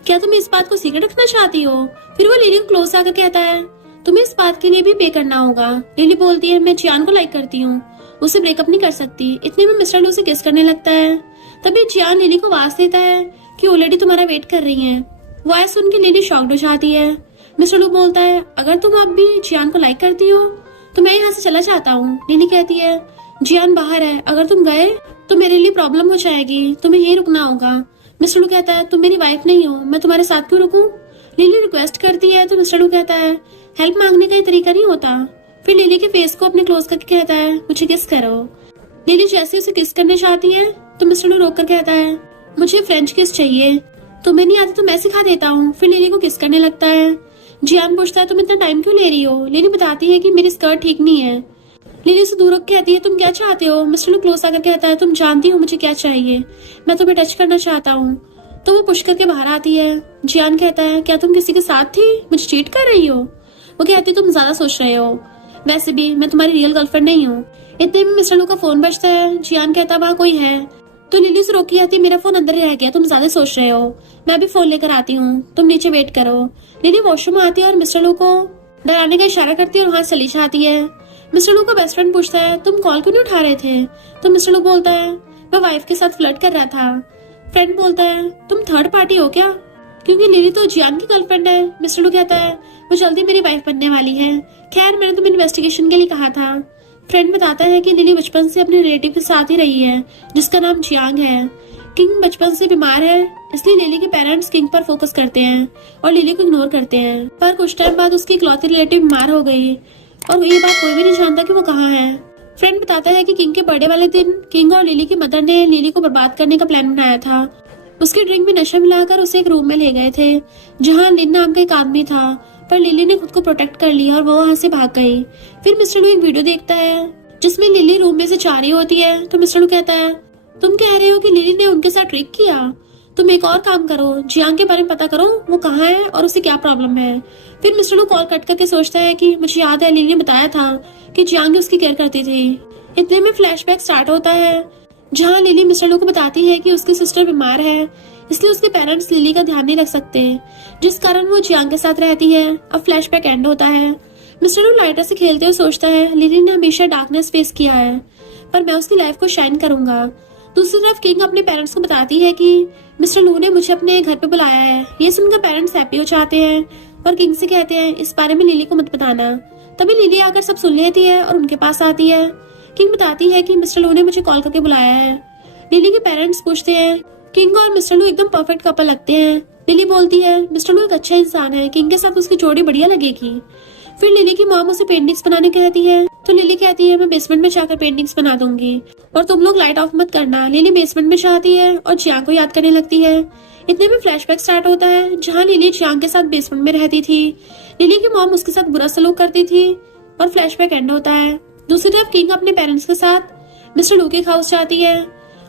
क्या तुम इस बात को सीक्रेट रखना चाहती हो? फिर वो लिली को क्लोज आकर कहता है, तुम्हें इस बात के लिए भी पे करना होगा। लिली बोलती है, मैं जियान को लाइक करती हूँ, उससे ब्रेकअप नहीं कर सकती। इतने में मिस्टर लू से किस करने लगता है। तभी जियान लिली को आवाज देता है कि वो लेडी तुम्हारा वेट कर रही है। वॉइस सुन के लिली शॉक्ड हो जाती है। मिस्टर लू बोलता है, अगर तुम अब भी जियान को लाइक करती हो तो मैं यहाँ से चला जाता हूँ। लिली कहती है, जियान बाहर है, अगर तुम गए तो मेरे लिए प्रॉब्लम हो जाएगी, तुम्हें यही रुकना होगा। मिस्टर लू कहता है, तुम मेरी वाइफ नहीं हो, मैं तुम्हारे साथ क्यों रुकूं? लिली रिक्वेस्ट करती है तो मिस्टर लू कहता है, हेल्प मांगने का ये तरीका नहीं होता। फिर लिली के फेस को अपने क्लोज करके कहता है, मुझे किस करो। लिली जैसे उसे किस करने चाहती है तो मिस्टर लू रोक कर कहता है, मुझे फ्रेंच किस चाहिए, तुम्हें नहीं आती तो मैं सिखा देता हूँ। फिर लिली को किस करने लगता है। जियान पूछता है, तुम इतना टाइम क्यों ले रही हो? लिली बताती है कि मेरी स्कर्ट ठीक नहीं है। लिली से दूर होकर कहती है, तुम क्या चाहते हो? मिस्टर लू क्लोज आकर कहता है, तुम जानती हो मुझे क्या चाहिए, मैं तुम्हें टच करना चाहता हूँ। तो वो पुश करके बाहर आती है। जियान कहता है, क्या तुम किसी के साथ थी, मुझे चीट कर रही हो? वो कहती है, तुम ज्यादा सोच रहे हो, वैसे भी मैं तुम्हारी रियल गर्लफ्रेंड नहीं हूँ। इतने में मिस्टर लू का फोन बजता है। जियान कहता है, वहाँ कोई है। तो लिली से रोकी जाती, मेरा फोन अंदर ही रह गया, तुम ज्यादा सोच रहे हो, मैं अभी फोन लेकर आती हूँ, तुम नीचे वेट करो। लिली वॉशरूम आती है और मिस्टर लू को डराने का इशारा करती है और वहां चली जाती है। मिस्टर लू का बेस्ट फ्रेंड पूछता है, तुम कॉल क्यों नहीं उठा रहे थे? तो मिस्टर लू बोलता है, मैं वाइफ के साथ फ्लर्ट कर रहा था। फ्रेंड बोलता है, तुम थर्ड पार्टी हो क्या? क्योंकि लिली तो जियान की गर्लफ्रेंड है। मिस्टर लू कहता है, वो जल्दी मेरी वाइफ बनने वाली है। खैर मैंने तुम्हें इन्वेस्टिगेशन के लिए कहा था। फ्रेंड बताता है कि लिली बचपन से अपने रिलेटिव के साथ ही रही है जिसका नाम जियांग है। किंग बचपन से बीमार है, इसलिए लिली के पेरेंट्स किंग पर फोकस करते हैं और लिली को इग्नोर करते हैं। पर कुछ टाइम बाद उसकी इकलौती रिलेटिव बीमार हो गई और ये बात कोई भी नहीं जानता कि वो कहाँ है। फ्रेंड बताता है कि किंग के बर्थडे वाले दिन किंग और लिली की मदर ने लिली को बर्बाद करने का प्लान बनाया था। उसकी ड्रिंक में नशा मिलाकर उसे एक रूम में ले गए थे जहाँ लिन नाम का एक आदमी था, पर लिली ने खुद को प्रोटेक्ट कर लिया और वो वहाँ से भाग गई। फिर मिस्टर लू एक वीडियो देखता है जिसमें लिली रूम में से जा रही होती है, तो मिस्टर लू कहता है, तुम कह रहे हो कि लिली ने उनके साथ ट्रिक किया? तुम एक और काम करो, जियांग के बारे में पता करो, वो कहाँ है और उसे क्या प्रॉब्लम है। फिर मिस्टर लू कॉल कट करके सोचता है कि मुझे याद है लिली ने बताया था कि जियांग उसकी केयर करती थी। इतने में फ्लैशबैक स्टार्ट होता है जहाँ लिली मिस्टर लू को बताती है कि उसकी सिस्टर बीमार है, इसलिए उसके पेरेंट्स लिली का ध्यान नहीं रख सकते, जिस कारण वो जियांग के साथ रहती है। अब फ्लैशबैक एंड होता है। मिस्टर लू लाइटर से खेलते हुए सोचता है, लिली ने हमेशा डार्कनेस फेस किया है, पर मैं उसकी लाइफ को शाइन करूंगा। दूसरी तरफ किंग अपने पेरेंट्स को बताती है कि मिस्टर लू ने मुझे अपने घर पे बुलाया है। ये सुनकर पेरेंट्स हैप्पी हो जाते हैं और किंग से कहते हैं, इस बारे में लिली को मत बताना। तभी लिली आकर सब सुन लेती है और उनके पास आती है। किंग बताती है कि मिस्टर लू ने मुझे कॉल करके बुलाया है। लिली के पेरेंट्स पूछते हैं, किंग और मिस्टर लू एकदम परफेक्ट कपल लगते हैं। लिली बोलती है, मिस्टर लू एक अच्छा इंसान है, किंग के साथ उसकी जोड़ी बढ़िया लगेगी। फिर लिली की मॉम उसे पेंटिंग्स बनाने कहती है, तो लिली कहती है, मैं बेसमेंट में जाकर पेंटिंग्स बना दूंगी और तुम लोग लाइट ऑफ मत करना। लिली बेसमेंट में जाती है और जियांग को याद करने लगती है। इतने में फ्लैशबैक स्टार्ट होता है जहाँ लिली जियांग के साथ बेसमेंट में रहती थी। लिली की मॉम उसके साथ बुरा सलूक करती थी और फ्लैशबैक एंड होता है। दूसरी तरफ किंग अपने पेरेंट्स के साथ मिस्टर लू के हाउस जाती है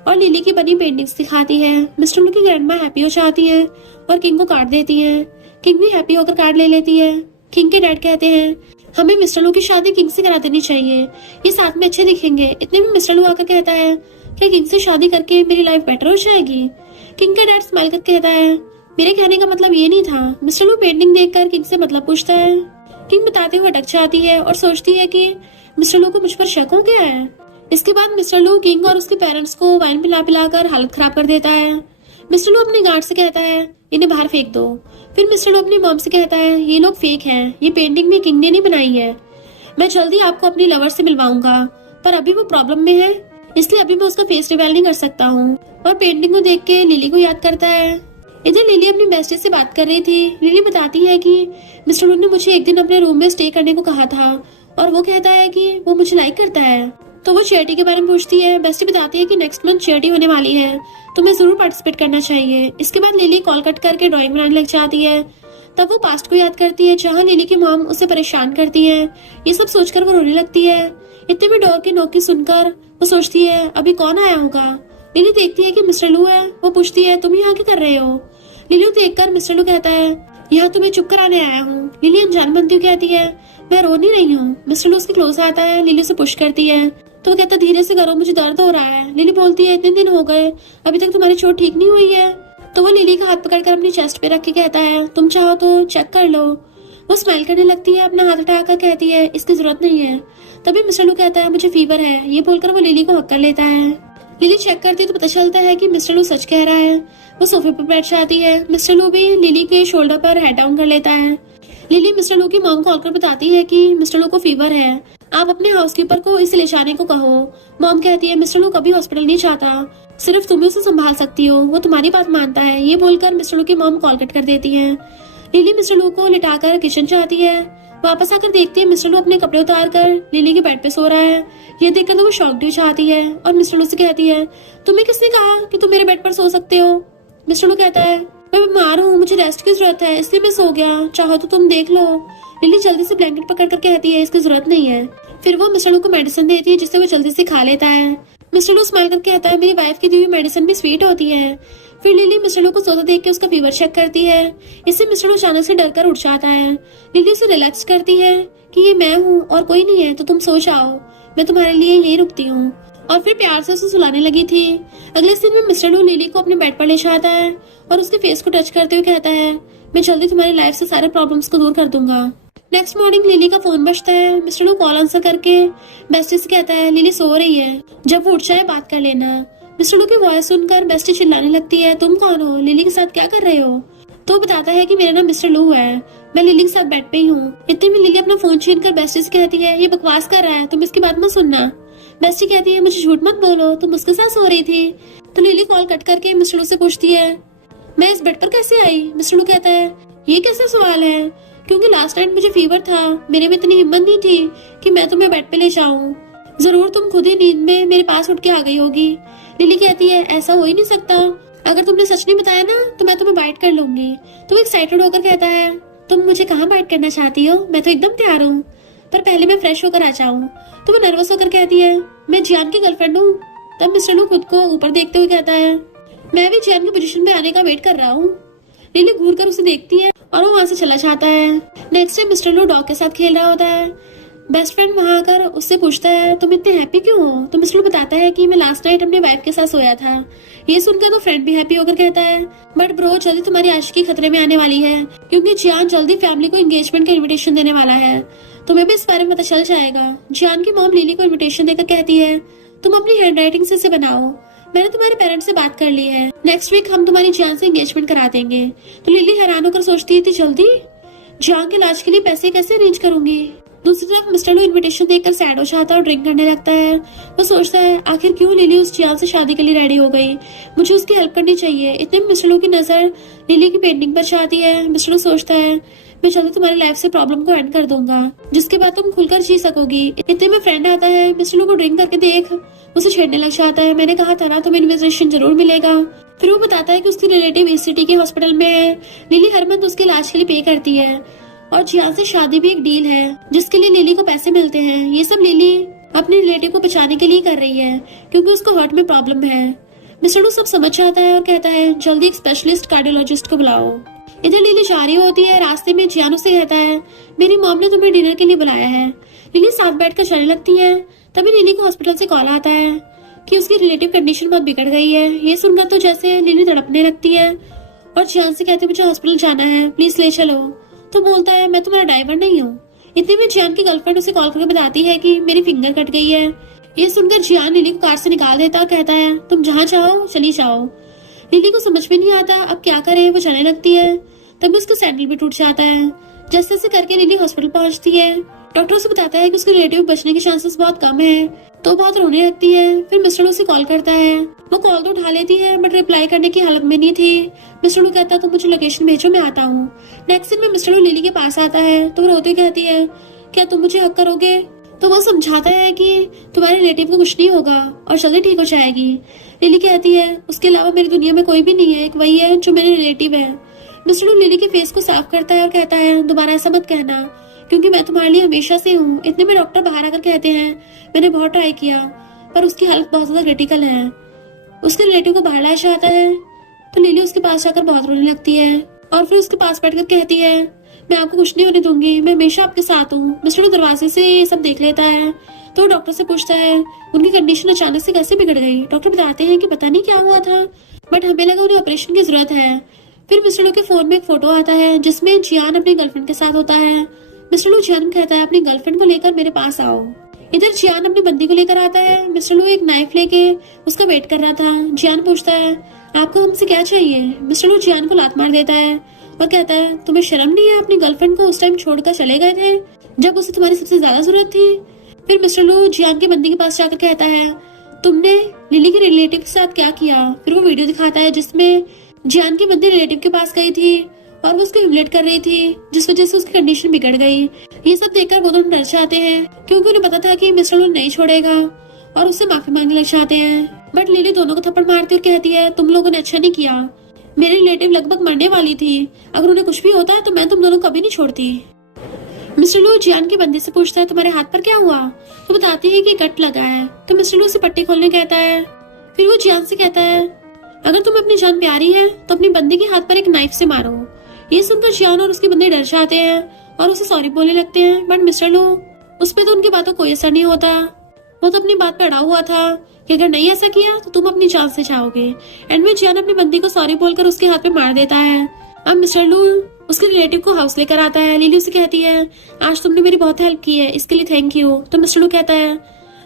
और लिली की बनी पेंटिंग्स दिखाती है। मिस्टर लू की ग्रैंडमा हैप्पी हो जाती है और किंग को कार्ड देती है। किंग भी हैप्पी होकर कार्ड ले लेती है। किंग के डैड कहते हैं, हमें मिस्टर लू की शादी किंग से करा देनी चाहिए, ये साथ में अच्छे दिखेंगे। इतने में मिस्टर लू आकर कहता है, क्या किंग से शादी करके मेरी लाइफ बेटर हो जाएगी? किंग का डैड स्माइल करके कहता है, मेरे कहने का मतलब ये नहीं था। मिस्टर लू पेंटिंग देखकर किंग से मतलब पूछता है। किंग बताते हुए अटक जाती है और सोचती है कि मिस्टर लू को मुझ पर शक हो गया है। इसके बाद मिस्टर लू किंग और उसके पेरेंट्स को वाइन पिला पिलाकर हालत खराब कर देता है। मिस्टर लू अपने गार्ड से कहता है, इन्हें बाहर फेंक दो। फिर मिस्टर लू अपनी मॉम से कहता है, ये लोग फेक हैं, ये पेंटिंग भी किंग ने नहीं बनाई है। मैं जल्दी आपको अपनी लवर से मिलवाऊंगा, पर अभी वो प्रॉब्लम में है, इसलिए अभी मैं उसका फेस रिवील नहीं कर सकता हूँ। और पेंटिंग को देख के लिली को याद करता है। इधर लिली अपनी बेस्टी से बात कर रही थी। लिली बताती है कि मिस्टर लू ने मुझे एक दिन अपने रूम में स्टे करने को कहा था और वो कहता है कि वो मुझे लाइक करता है। तो वो चैरिटी के बारे में पूछती है। बेस्टी बताती है कि नेक्स्ट मंथ चैरिटी होने वाली है, तो मैं जरूर पार्टिसिपेट करना चाहिए। इसके बाद लिली कॉल कट करके ड्राइंग बनाने लग जाती है। तब वो पास्ट को याद करती है जहाँ लिली की मॉम उसे परेशान करती है। ये सब सोचकर वो रोने लगती है। इतने में डोर की नोकी सुनकर वो सोचती है, अभी कौन आया होगा। लिली देखती है कि मिस्टर लू है। वो पूछती है, तुम यहाँ क्या कर रहे हो? लिली देखकर मिस्टर लू कहता है, यहाँ तुम्हें चुप कराने आया हूँ। लिली अनजान बनती हुई कहती है, मैं रो नहीं रही हूँ। मिस्टर लू उसके क्लोज आता है। लिली उसे पुश करती है तो वो कहता, धीरे से करो, मुझे दर्द हो रहा है। लिली बोलती है, इतने दिन हो गए, अभी तक तुम्हारी चोट ठीक नहीं हुई है। तो वो लिली का हाथ पकड़कर अपनी चेस्ट पे रख के कहता है, तुम चाहो तो चेक कर लो। वो स्माइल करने लगती है, अपना हाथ उठाकर कहती है, इसकी जरूरत नहीं है। तभी मिस्टर लू कहता है, मुझे फीवर है। ये बोलकर वो लिली को हक कर लेता है। लिली चेक करती है तो पता चलता है कि मिस्टर लू सच कह रहा है। वो सोफे पर बैठ जाती है। मिस्टर लू भी लिली के शोल्डर पर हेड डाउन कर लेता है। लिली मिस्टर लू की मॉम कॉल कर बताती है कि मिस्टर लू को फीवर है, आप अपने हाउसकीपर को इसे ले जाने को कहो। मॉम कहती है, मिस्टर लू कभी हॉस्पिटल नहीं जाता, सिर्फ तुम उसे संभाल सकती हो, वो तुम्हारी बात मानता है। ये बोलकर मिस्टर लू की मॉम कॉल कट कर देती है। लिली मिस्टर लू को लिटाकर किचन जाती है। वापस आकर देखती है मिस्टर लू अपने कपड़े उतार कर लिली के बेड पे सो रहा है। ये देखकर तो वो शॉक्ड हो जाती है और मिस्टर लू से कहती है, तुम्हें किसने कहा कि तुम मेरे बेड पर सो सकते हो? मिस्टर लू कहता है, मैं बीमार हूँ, मुझे रेस्ट की जरूरत है, इसलिए मैं सो गया, चाहो तो तुम देख लो। लिली जल्दी से ब्लैंकेट पकड़ कर कहती है, इसकी जरूरत नहीं है। फिर वो मिस्टर लू को मेडिसिन देती है जिससे वो जल्दी से खा लेता है। मिस्टर लू स्माइल करके कहता है, मेरी वाइफ की दी हुई मेडिसिन भी स्वीट होती है। फिर लिली मिस्टर लू को सोता देख के उसका फीवर चेक करती है। इससे मिस्टर लू अचानक से डर कर उठ जाता है। लिली उसे रिलैक्स करती है कि ये मैं हूँ और कोई नहीं है, तो तुम सो जाओ, मैं तुम्हारे लिए यही रुकती हूँ। और फिर प्यार से उसे सुलाने लगी थी। अगले सीन में मिस्टर लू लिली को अपने बेड पर ले जाता है और उसके फेस को टच करते हुए कहता है, मैं जल्दी तुम्हारी लाइफ से सारे प्रॉब्लम्स को दूर कर दूंगा। नेक्स्ट मॉर्निंग लिली का फोन बजता है। मिस्टर लू कॉल आंसर करके बेस्टी से कहता है, लिली सो रही है, जब वो उठ जाए बात कर लेना। मिस्टर लू की वॉइस सुनकर बेस्टी चिल्लाने लगती है, तुम कौन हो? लिली के साथ क्या कर रहे हो? तो बताता है कि मेरा नाम मिस्टर लू है, मैं लिली के साथ बेड पे ही हूँ। इतने में लिली अपना फोन छीन कर बेस्टी से कहती है, ये बकवास कर रहा है, तुम इसकी बात मत सुनना। बेस्टी कहती है, मुझे झूठ मत बोलो, तुम उसके साथ सो रही थी। तो लिली कॉल कट करके मिस्टर लू से पूछती है, मैं इस बेड पर कैसे आई? मिस्टर लू कहता है, ये कैसा सवाल है, क्योंकि लास्ट नाइट मुझे फीवर था, मेरे में इतनी हिम्मत नहीं थी कि मैं तुम्हें बेड पे ले जाऊं। जरूर तुम खुद ही नींद में मेरे पास उठ के आ गई होगी। लिली कहती है, ऐसा हो ही नहीं सकता, अगर तुमने सच नहीं बताया ना तो मैं तुम्हें बाइट कर लूंगी। तो एक्साइटेड होकर कहता है, तुम मुझे कहाँ बाइट करना चाहती हो, मैं तो एकदम तैयार हूँ, पर पहले मैं फ्रेश होकर आ जाऊँ। तो वो नर्वस होकर कहती है, मैं जियान की गर्लफ्रेंड हूँ। तब मिस्टर लू खुद को ऊपर देखते हुए कहता है, मैं भी जियान की पोजीशन पे आने का वेट कर रहा हूँ। लिली घूर कर उसे देखती है और वो वहां से चला जाता है। नेक्स्ट डे मिस्टर लू डॉग के साथ खेल रहा होता है। बेस्ट फ्रेंड वहां आकर उससे पूछता है, तुम इतने हैप्पी क्यों हो? तो मिस्टर लू बताता है कि मैं लास्ट नाइट अपनी वाइफ के साथ सोया था। ये सुनकर तो फ्रेंड भी हैप्पी होकर कहता है, बट ब्रो जल्दी तुम्हारी आशिकी खतरे में आने वाली है, क्योंकि जियान जल्दी फैमिली को एंगेजमेंट का इन्विटेशन देने वाला है। तुम्हें भी इस बारे में पता चल जाएगा। जियान की मॉम लिली को इन्विटेशन देकर कहती है, तुम अपनी हैंडराइटिंग से इसे बनाओ, मैंने तुम्हारे पेरेंट्स से बात कर ली है, नेक्स्ट वीक हम तुम्हारी जियान से एंगेजमेंट करा देंगे। तो लिली हैरान होकर सोचती है, जल्दी जियान के इलाज के लिए पैसे कैसे अरेंज करूंगी। दूसरी तरफ मिस्टर लू इनविटेशन देखकर सैड हो जाता है और ड्रिंक करने लगता है। वो सोचता है, आखिर क्यों लिली उस जियान से शादी के लिए रेडी हो गई, मुझे उसकी हेल्प करनी चाहिए। इतने में मिस्टर लू की नजर लिली की पेंटिंग पर जाती है। मिस्टर लू सोचता है, मैं जल्दी तुम्हारी लाइफ से प्रॉब्लम को एंड कर दूंगा, जिसके बाद तुम खुलकर जी सकोगी। इतने में फ्रेंड आता है, मिस्टर लू को ड्रिंक करके देख उसे छेड़ने लग जाता है। मैंने कहा था ना तुम्हें इन्विटेशन जरूर मिलेगा। फिर वो बताता है कि उसकी रिलेटिव ईसीटी के हॉस्पिटल में है। लिली हर मंथ उसके इलाज के लिए पे करती है और जियान से शादी भी एक डील है जिसके लिए लिली को पैसे मिलते हैं। ये सब लिली अपने रिलेटिव को बचाने के लिए कर रही है, क्योंकि उसको हार्ट में प्रॉब्लम है। मिस्टर लू सब समझ जाता है और कहता है, जल्दी एक स्पेशलिस्ट कार्डियोलॉजिस्ट को बुलाओ। इधर लिली जा रही होती है, रास्ते में जियान उसे कहता है, मेरी मॉम ने तुम्हें डिनर के लिए बुलाया है। लिली साथ बैठकर चलने लगती है। तभी लिली को हॉस्पिटल से कॉल आता है कि उसकी रिलेटिव कंडीशन बहुत बिगड़ गई है। ये सुनकर तो जैसे लिली तड़पने लगती है और जियान से कहती है, मुझे हॉस्पिटल जाना है, प्लीज ले चलो। तो बोलता है, मैं तुम्हारा ड्राइवर नहीं हूँ। इतने में जियान की गर्लफ्रेंड उसे कॉल करके बताती है कि मेरी फिंगर कट गई है। ये सुनकर जियान लिली को कार से निकाल देता और कहता है, तुम जहाँ चाहो चली जाओ। लिली को समझ में नहीं आता अब क्या करे, वो चलने लगती है। तभी उसका सैंडल भी टूट जाता है। जैसे तैसे करके लिली हॉस्पिटल पहुंचती है। डॉक्टर उसे बताता है कि उसके रिलेटिव बचने के चांसेस बहुत कम है, तो बहुत रोने लगती है। फिर मिस्टर लू उसे कॉल करता है। वो कॉल तो उठा लेती है बट रिप्लाई करने की हालत में नहीं थी। मिस्टर लू कहता है, तुम मुझे लोकेशन भेजो, मैं आता हूँ। नेक्स्ट दिन में मिस्टर लू लिली के पास आता है तो वो रोती कहती है, क्या तुम मुझे हक करोगे? तो वो समझाता है कि तुम्हारे रिलेटिव को कुछ नहीं होगा और जल्दी ठीक हो जाएगी। लिली कहती है, उसके अलावा मेरी दुनिया में कोई भी नहीं है, एक वही है जो मेरे रिलेटिव है। मिस्टर लू लिली के फेस को साफ करता है और कहता है, दोबारा ऐसा मत कहना, क्योंकि मैं तुम्हारे लिए हमेशा से हूँ। इतने में डॉक्टर बाहर आकर कहते हैं, मैंने बहुत ट्राई किया पर उसकी हालत बहुत ज्यादा क्रिटिकल है। उसके रिलेटिव को बाहर लाया जाता है तो लिली उसके पास जाकर बहुत रोने लगती है और फिर उसके पास बैठकर कहती है, मैं आपको कुछ नहीं होने दूंगी, मैं हमेशा आपके साथ हूँ। मिस्टर लू दरवाजे से ये सब देख लेता है तो वो डॉक्टर से पूछता है, उनकी कंडीशन अचानक से कैसे बिगड़ गई? डॉक्टर बताते हैं कि पता नहीं क्या हुआ था, बट हमें लगा उन्हें ऑपरेशन की जरूरत है। फिर मिस्टर लू के फोन में एक फोटो आता है जिसमें जियान अपनी गर्लफ्रेंड के साथ होता है। मिस्टर लू जियान कहता है, अपनी गर्लफ्रेंड को लेकर मेरे पास आओ। इधर जियान अपनी बंदी को लेकर आता है। मिस्टर लू एक नाइफ लेके उसका वेट कर रहा था। जियान पूछता है, आपको हमसे क्या चाहिए? मिस्टर लू जियान को लात मार देता है और कहता है, तुम्हें शर्म नहीं है? अपनी गर्लफ्रेंड को उस टाइम छोड़कर चले गए थे जब उसे तुम्हारी सबसे ज्यादा जरूरत थी। फिर मिस्टर लू जियान की बंदी के पास जाकर कहता है, तुमने लिली के रिलेटिव के साथ क्या किया? फिर वो वीडियो दिखाता है जिसमें जियान की बंदी रिलेटिव के पास गई थी और वो उसको ह्यूमिलेट कर रही थी, जिस वजह से उसकी कंडीशन बिगड़ गई। ये सब देखकर वो दोनों डर जाते हैं क्योंकि उन्हें पता था कि मिस्टर लू नहीं छोड़ेगा और उससे माफी मांगने लग जाते हैं। बट लिली दोनों को थप्पड़ मारती और कहती है, तुम लोगों ने अच्छा नहीं किया, मेरी रिलेटिव लगभग मरने वाली थी, अगर उन्हें कुछ भी होता तो मैं तुम दोनों को कभी नहीं छोड़ती। मिस्टर लू जियान की बंदी से पूछता है, तुम्हारे हाथ पर क्या हुआ? तो बताती है कि कट लगा है। तो मिस्टर लू से पट्टी खोलने कहता है। फिर वो जियान से कहता है, अगर तुम्हें अपनी जान प्यारी है तो अपनी बंदी के हाथ पर एक नाइफ से मारो। ये सुनकर जियान और उसकी बंदी डर जाते हैं और उसे सॉरी बोलने लगते हैं। बट मिस्टर लू उस पे तो उनकी बातों कोई असर नहीं होता। वो तो अपनी बात पे अड़ा हुआ था कि अगर नहीं ऐसा किया तो तुम अपनी जान से जाओगे। एंड में जियान अपनी बंदी को सॉरी बोलकर उसके हाथ पे मार देता है। अब मिस्टर लू उसके रिलेटिव को हाउस लेकर आता है। लिली उसे कहती है, आज तुमने मेरी बहुत हेल्प की है, इसके लिए थैंक यू। तो मिस्टर लू कहता है,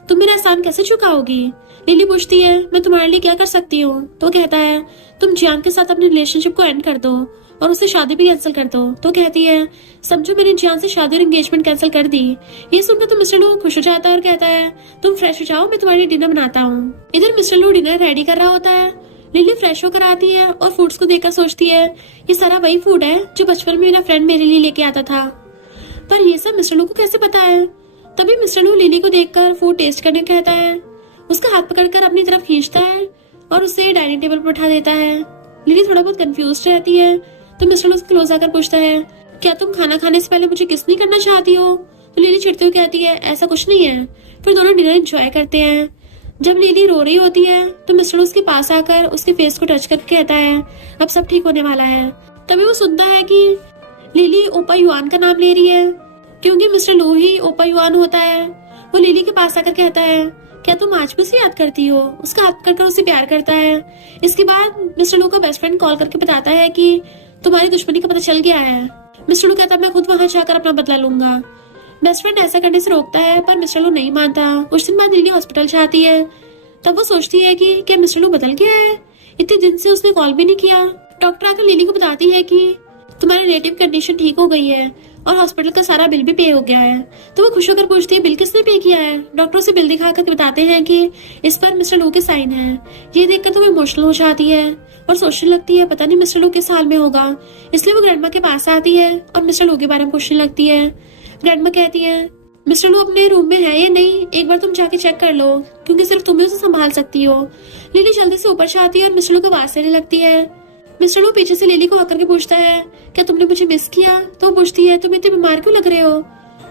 तुम मेरा एहसान कैसे चुकाओगी? लिली पूछती है, मैं तुम्हारे लिए क्या कर सकती हूँ? तो कहता है, तुम जियान के साथ अपने रिलेशनशिप को एंड कर दो और उससे शादी भी कैंसिल कर दो। तो कहती है समझो मैंने जियान से शादी और एंगेजमेंट कैंसिल कर दी। ये सुनकर तो मिस्टर लू खुश हो जाता है और कहता है तुम फ्रेश हो जाओ, मैं तुम्हारे डिनर बनाता हूँ। इधर मिस्टर लू डिनर रेडी कर रहा होता है। लिली फ्रेश होकर आती है और फूड्स को देखकर सोचती है ये सारा वही फूड है जो बचपन में मेरा फ्रेंड मेरे लिए लेके आता था, पर ये सब मिस्टर लू को कैसे पता है। तभी मिस्टर लू लिली को देखकर फूड टेस्ट करने कहता है, उसका हाथ पकड़कर अपनी तरफ खींचता है और उसे डाइनिंग टेबल पर उठा देता है। लिली थोड़ा बहुत कंफ्यूज रहती है तो मिस्टर लू उसके क्लोज आकर पूछता है क्या तुम खाना खाने से पहले मुझे किस नहीं करना चाहती हो। तो लिली चिढ़ते हुए कहती है ऐसा कुछ नहीं है। फिर दोनों डिनर एंजॉय करते हैं। जब लिली रो रही होती है तो मिस्टर लू उसके पास आकर उसके फेस को टच करके कहता है अब सब ठीक होने वाला है। तभी वो सुनता है कि लिली ओपा युआन का नाम ले रही है, क्योंकि मिस्टर लू ही ओपा युआन होता है। वो लिली के पास आकर कहता है क्या तुम आज भी उसे याद करती हो। उसका हाथ पकड़कर उसे प्यार करता है। इसके बाद मिस्टर लू का बेस्ट फ्रेंड कॉल करके बताता है कि तुम्हारी दुश्मनी का पता चल गया है। मिस्टर लू कहता है मैं खुद वहां जाकर अपना बदला लूंगा। बेस्ट फ्रेंड ऐसा करने से रोकता है पर मिस्टर लू नहीं मानता। कुछ दिन बाद लिली हॉस्पिटल जाती है। तब वो सोचती है कि क्या मिस्टर लू बदल गया है, इतने दिन से उसने कॉल भी नहीं किया। डॉक्टर आकर लिली को बताती है कि तुम्हारी रिलेटिव कंडीशन ठीक हो गई है और हॉस्पिटल का सारा बिल भी पे हो गया है। तो वो खुश होकर पूछती है बिल किसने पे किया है। डॉक्टर उसे बिल दिखाकर बताते हैं कि इस पर मिस्टर लू के साइन है। ये देखकर तो वो इमोशनल हो जाती है और सोचने लगती है पता नहीं मिस्टर लू किस हाल में होगा। इसलिए वो ग्रैंडमा के पास आती है और मिस्टर लू के बारे में पूछने लगती है। ग्रैंडमा कहती है मिस्टर लू अपने रूम में है या नहीं, एक बार तुम जाके चेक कर लो, क्योंकि सिर्फ तुम ही उसे संभाल सकती हो। लिली जल्दी से ऊपर जाती है और मिस्टर लू को आवाज देने लगती है। मिस्टर लू पीछे से लिली को आकर के पूछता है क्या तुमने मुझे मिस किया। तो वो पूछती है तुम इतने बीमार क्यों लग रहे हो,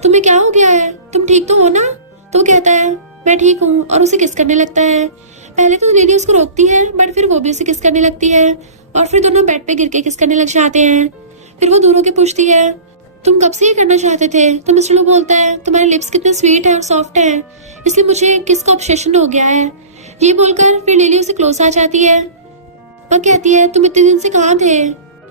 तुम्हें क्या हो गया है, तुम ठीक तो हो ना। तो वो कहता है मैं ठीक हूँ और उसे किस करने लगता है। पहले तो लिली उसको रोकती है बट फिर वो भी उसे किस करने लगती है और फिर दोनों बेड पे गिर के किस करने लग जाते हैं। फिर वो दूर होकर पूछती है तुम कब से ये करना चाहते थे। तो मिस्टर लू बोलता है तुम्हारे लिप्स कितने स्वीट है और सॉफ्ट है, इसलिए मुझे किस का ऑब्सेशन हो गया है। ये बोलकर फिर लिली उसे क्लोज आ जाती है और कहती है तुम इतने दिन से कहाँ थे,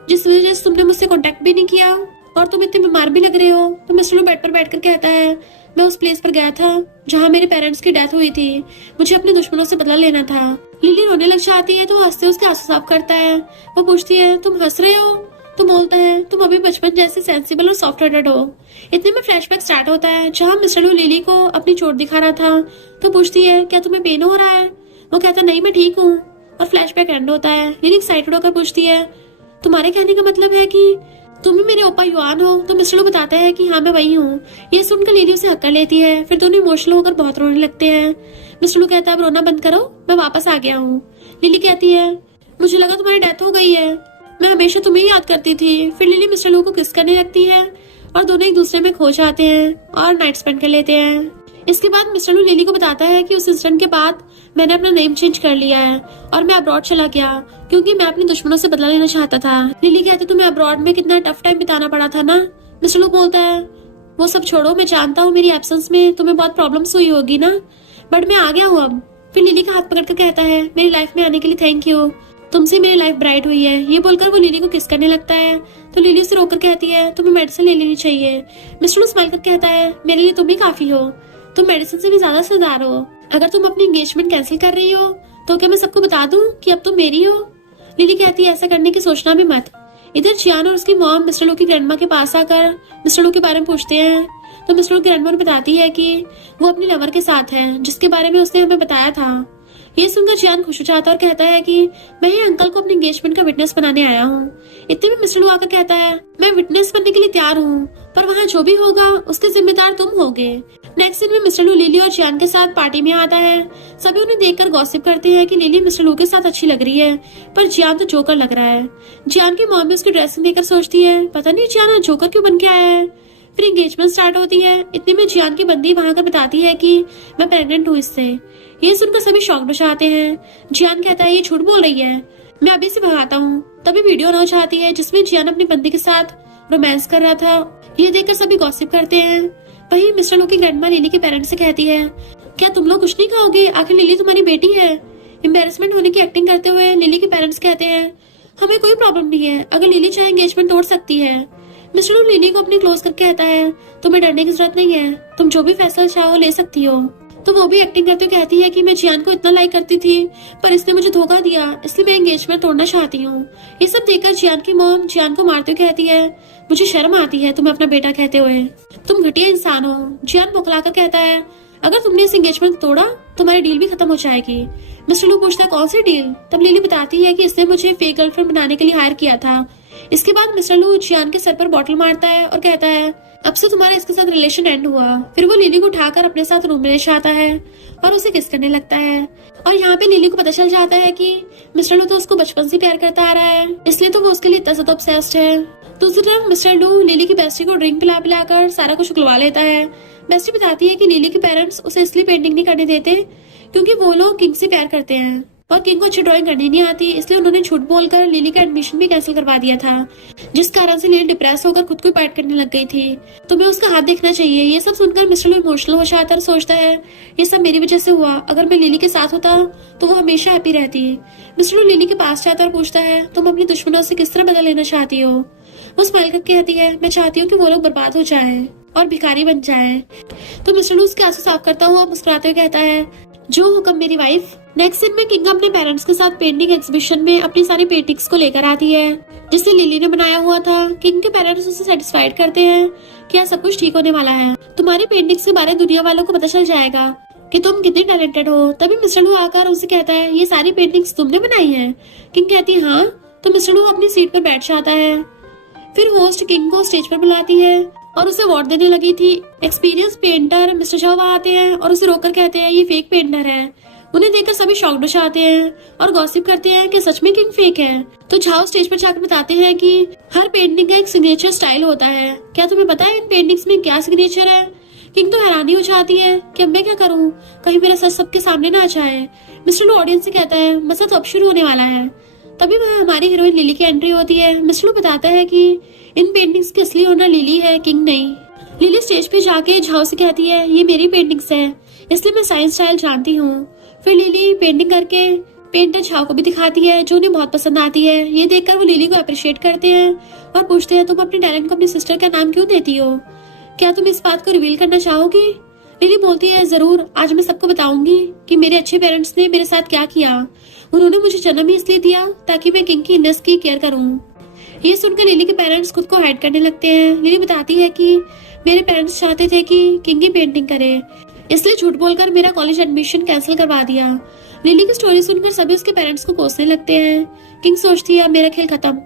जिस वजह से तुमने मुझसे कांटेक्ट भी नहीं किया और तुम इतने बीमार भी लग रहे हो। तो मिस्टर लू बेड पर बैठकर कहता है मैं उस प्लेस पर गया था जहाँ मेरे पेरेंट्स की डेथ हुई थी, मुझे अपने दुश्मनों से बदला लेना था। लिली रोने लग जाती है तो हंसते उसके आंसू साफ करता है। वो पूछती है तुम हंस रहे हो। तो बोलता है तुम अभी बचपन जैसे सेंसिबल और सॉफ्ट हार्टेड हो। इतने में फ्लैशबैक स्टार्ट होता है जहाँ मिस्टर लू लिली को अपनी चोट दिखा रहा था। तो पूछती है क्या तुम्हें पेन हो रहा है। वो कहता नहीं मैं ठीक हूँ और फ्लैशबैक एंड होता है। लिली एक्साइटेड होकर पूछती है तुम्हारे कहने का मतलब है कि तुम ही मेरे ओपा युआन हो। तो मिस्टर लू बताता है कि हाँ मैं वही हूँ। ये सुनकर लिली उसे हक कर लेती है। फिर दोनों इमोशनल होकर बहुत रोने लगते हैं। मिस्टर लू कहता है अब रोना बंद करो, मैं वापस आ गया हूँ। लिली कहती है मुझे लगा तुम्हारी डेथ हो गई है, मैं हमेशा तुम्हें ही याद करती थी। फिर लिली मिस्टर लू को किस करने लगती है और दोनों एक दूसरे में खो जाते हैं और नाइट स्पेंड कर लेते हैं। इसके बाद मिस्टर लू लिली को बताता है कि उस इंसिडेंट के बाद मैंने अपना नेम चेंज कर लिया है और मैं अब्रॉड चला गया क्योंकि मैं अपने दुश्मनों से बदला लेना चाहता था। लिली कहती तुम्हें अब्रॉड में कितना टफ टाइम बिताना पड़ा था ना। मिस्टर लू बोलता है वो सब छोड़ो, मैं जानता हूँ मेरी एब्सेंस में तुम्हें बहुत प्रॉब्लम्स हुई होगी ना, बट मैं आ गया हूँ अब। फिर लिली का हाथ पकड़कर कहता है मेरी लाइफ में आने के लिए थैंक यू, तुमसे मेरी लाइफ ब्राइट हुई है। ये बोलकर वो लिली को किस करने लगता है तो लिली उसे रोककर कहती है तुम्हें मेडिसिन ले लेनी चाहिए। मिस्टर लू स्माइल कर कहता है मेरे लिए तुम ही काफी हो, तुम मेडिसिन से भी ज्यादा असरदार हो। अगर तुम अपनी एंगेजमेंट कैंसिल कर रही हो तो क्या मैं सबको बता दूं कि अब तुम मेरी हो। लिली कहती है ऐसा करने की सोचना भी मत। इधर जियान और उसकी मॉम मिस्टर लू की ग्रैंडमा के पास आकर मिस्टर लू के बारे में पूछते हैं। तो मिस्टर लू की ग्रैंडमा बताती है कि वो अपने लवर के साथ है जिसके बारे में उसने हमें बताया था। ये सुनकर जियान खुश हो जाता है और कहता है कि मैं ही अंकल को अपनी एंगेजमेंट का विटनेस बनाने आया हूँ। इतने में मिस्टर लू आकर कहता है मैं विटनेस बनने के लिए तैयार हूँ, पर वहाँ जो भी होगा उसके जिम्मेदार तुम होगे। नेक्स्ट दिन में मिस्टर लू लिली और जियान के साथ पार्टी में आता है। सभी उन्हें देखकर गॉसिप करते हैं कि लिली मिस्टर लू के साथ अच्छी लग रही है, पर जियान तो जोकर लग रहा है। जियान की मॉम भी उसकी ड्रेसिंग देखकर सोचती है पता नहीं जियान आज जोकर क्यों बन के आया है। फिर एंगेजमेंट स्टार्ट होती है। इतने में जियान की बंदी वहां कर बताती है कि मैं प्रेग्नेंट हूँ इससे। ये सुनकर सभी शॉक्ड हो जाते हैं। जियान कहता है ये झूठ बोल रही है, मैं अभी से भगाता हूँ। तभी वीडियो हो जाती है जिसमें जियान अपनी बंदी के साथ रोमांस कर रहा था। ये देखकर सभी गॉसिप करते हैं। वहीं मिस्टर लू की ग्रैंडमा लिली के पेरेंट्स से कहती है क्या तुम लोग कुछ नहीं कहोगे, आखिर लिली तुम्हारी बेटी है। एम्बेरसमेंट होने की एक्टिंग करते हुए लिली के पेरेंट्स कहते हैं हमें कोई प्रॉब्लम नहीं है, अगर लिली चाहे एंगेजमेंट तोड़ सकती है। मिस्टर लू लिली को अपनी क्लोज करके कहता है तुम्हें डरने की जरूरत नहीं है, तुम जो भी फैसला चाहो ले सकती हो। तो वो भी एक्टिंग करते हुए कहती है कि मैं जियान को इतना लाइक करती थी पर इसने मुझे धोखा दिया, इसलिए मैं एंगेजमेंट तोड़ना चाहती हूँ। ये सब देखकर जियान की मॉम जियान को मारते हुए कहती है, मुझे शर्म आती है तुम्हें अपना बेटा कहते हुए, तुम घटिया इंसान हो। जियान बौखलाकर कहता है, अगर तुमने इस एंगेजमेंट तोड़ा तो हमारी डील भी खत्म हो जाएगी। मिस्टर लू पूछता है, कौन सी डील? तब लिली बताती है कि इसने मुझे फेक गर्लफ्रेंड बनाने के लिए हायर किया था। इसके बाद मिस्टर लू जियान के सर पर बॉटल मारता है और कहता है, अब से तुम्हारा इसके साथ रिलेशन एंड हुआ। फिर वो लिली को उठाकर अपने साथ रूम में ले जाता है और उसे किस करने लगता है। और यहाँ पे लिली को पता चल जाता है कि मिस्टर लू तो उसको बचपन से प्यार करता आ रहा है, इसलिए तो वो उसके लिए इतना ज्यादा ऑब्सेस्ड है। दूसरी तरफ मिस्टर लू लिली की बेस्टी को ड्रिंक पिला पिलाकर सारा कुछ उगलवा लेता है। बेस्टी बताती है कि लिली के पेरेंट्स उसे इसलिए पेंटिंग नहीं करने देते क्योंकि वो लोग किंग से प्यार करते हैं और किंग को अच्छी ड्राइंग करनी नहीं आती, इसलिए उन्होंने झूठ बोलकर लिली का एडमिशन भी कैंसिल करवा दिया था, जिस कारण से लिली डिप्रेस होकर खुद को पैट करने लग गई थी। तुम्हें उसका हाथ देखना चाहिए। ये सब सुनकर मिस्टर लू इमोशनल हो जाता है, सोचता है ये सब मेरी वजह से हुआ, अगर मैं लिली के साथ होता तो वो हमेशा हैप्पी रहती। मिस्टर लू लिली के पास जाता और पूछता है, तुम अपनी दुश्मनों से किस तरह बदला लेना चाहती हो? वो स्माइल करके कहती है, मैं चाहती हूँ कि वो लोग बर्बाद हो जाए और भिखारी बन जाए। तो मिस्टर लू उसके आंसू साफ करता हुआ मुस्कुराते हुए कहता है, जो हुक्म मेरी वाइफ। नेक्स्ट सीन में किंग अपने पेरेंट्स के साथ पेंटिंग एग्जीबिशन में अपनी सारी पेंटिंग्स को लेकर आती है जिसे लिली ने बनाया हुआ था। किंग के पेरेंट्स उसे सेटिस्फाइड करते हैं कि सब कुछ ठीक होने वाला है, तुम्हारी पेंटिंग्स के बारे दुनिया वालों को पता चल जाएगा कि तुम कितने टैलेंटेड हो। तभी मिस्टर लू आकर उसे कहता है, ये सारी पेंटिंग्स तुमने बनाई हैं? किंग कहती है, हाँ। तो मिस्टर लू अपनी सीट पर बैठ जाता है। फिर होस्ट किंग को स्टेज पर बुलाती है और उसे अवार्ड देने लगी थी। एक्सपीरियंस पेंटर मिस्टर झा वहाँ आते हैं और उसे रोककर कहते हैं, ये फेक पेंटर है। उन्हें देखकर सभी शॉक्ड हो जाते हैं और गॉसिप करते हैं कि सच में किंग फेक है। तो झाओ स्टेज पर जाकर बताते हैं कि हर पेंटिंग का एक सिग्नेचर स्टाइल होता है। क्या तुम्हें पता है इन पेंटिंग्स में क्या सिग्नेचर है? किंग तो हैरानी हो जाती है कि अब मैं क्या करूं, कहीं मेरा सच सबके सामने ना आ जाए। मिस्टर लू ऑडियंस से कहता है, मसला तो अब शुरू होने वाला है। तभी वहाँ हमारी हीरोइन लिली की एंट्री होती है। मिस्टर लू बताता है कि इन पेंटिंग्स की असली ओनर लिली है, किंग नहीं। लिली स्टेज पे जाके झाओ से कहती है, ये मेरी पेंटिंग्स है, इसलिए मैं साइंस स्टाइल जानती हूँ। फिर लिली पेंटिंग करके पेंटर झाओ को भी दिखाती है जो उन्हें बहुत पसंद आती है। ये देखकर वो लिली को अप्रिशिएट करते हैं और पूछते हैं, तुम अपने टैलेंट को अपनी सिस्टर का नाम क्यों देती हो? क्या तुम इस बात को रिवील करना चाहोगी? लिली बोलती है, जरूर, आज मैं सबको बताऊंगी कि मेरे अच्छे पेरेंट्स ने मेरे साथ क्या किया। उन्होंने मुझे जन्म ही इसलिए दिया ताकि मैं किंग की इननेस की केयर करूं। ये सुनकर लिली के पेरेंट्स खुद को हाइड करने लगते हैं। लिली बताती है कि मेरे पेरेंट्स चाहते थे कि किंग की पेंटिंग करे, इसलिए झूठ बोलकर मेरा कॉलेज एडमिशन कैंसिल करवा दिया। लिली की स्टोरी सुनकर सभी उसके पेरेंट्स को कोसने लगते हैं। किंग सोचती है, अब मेरा खेल खत्म।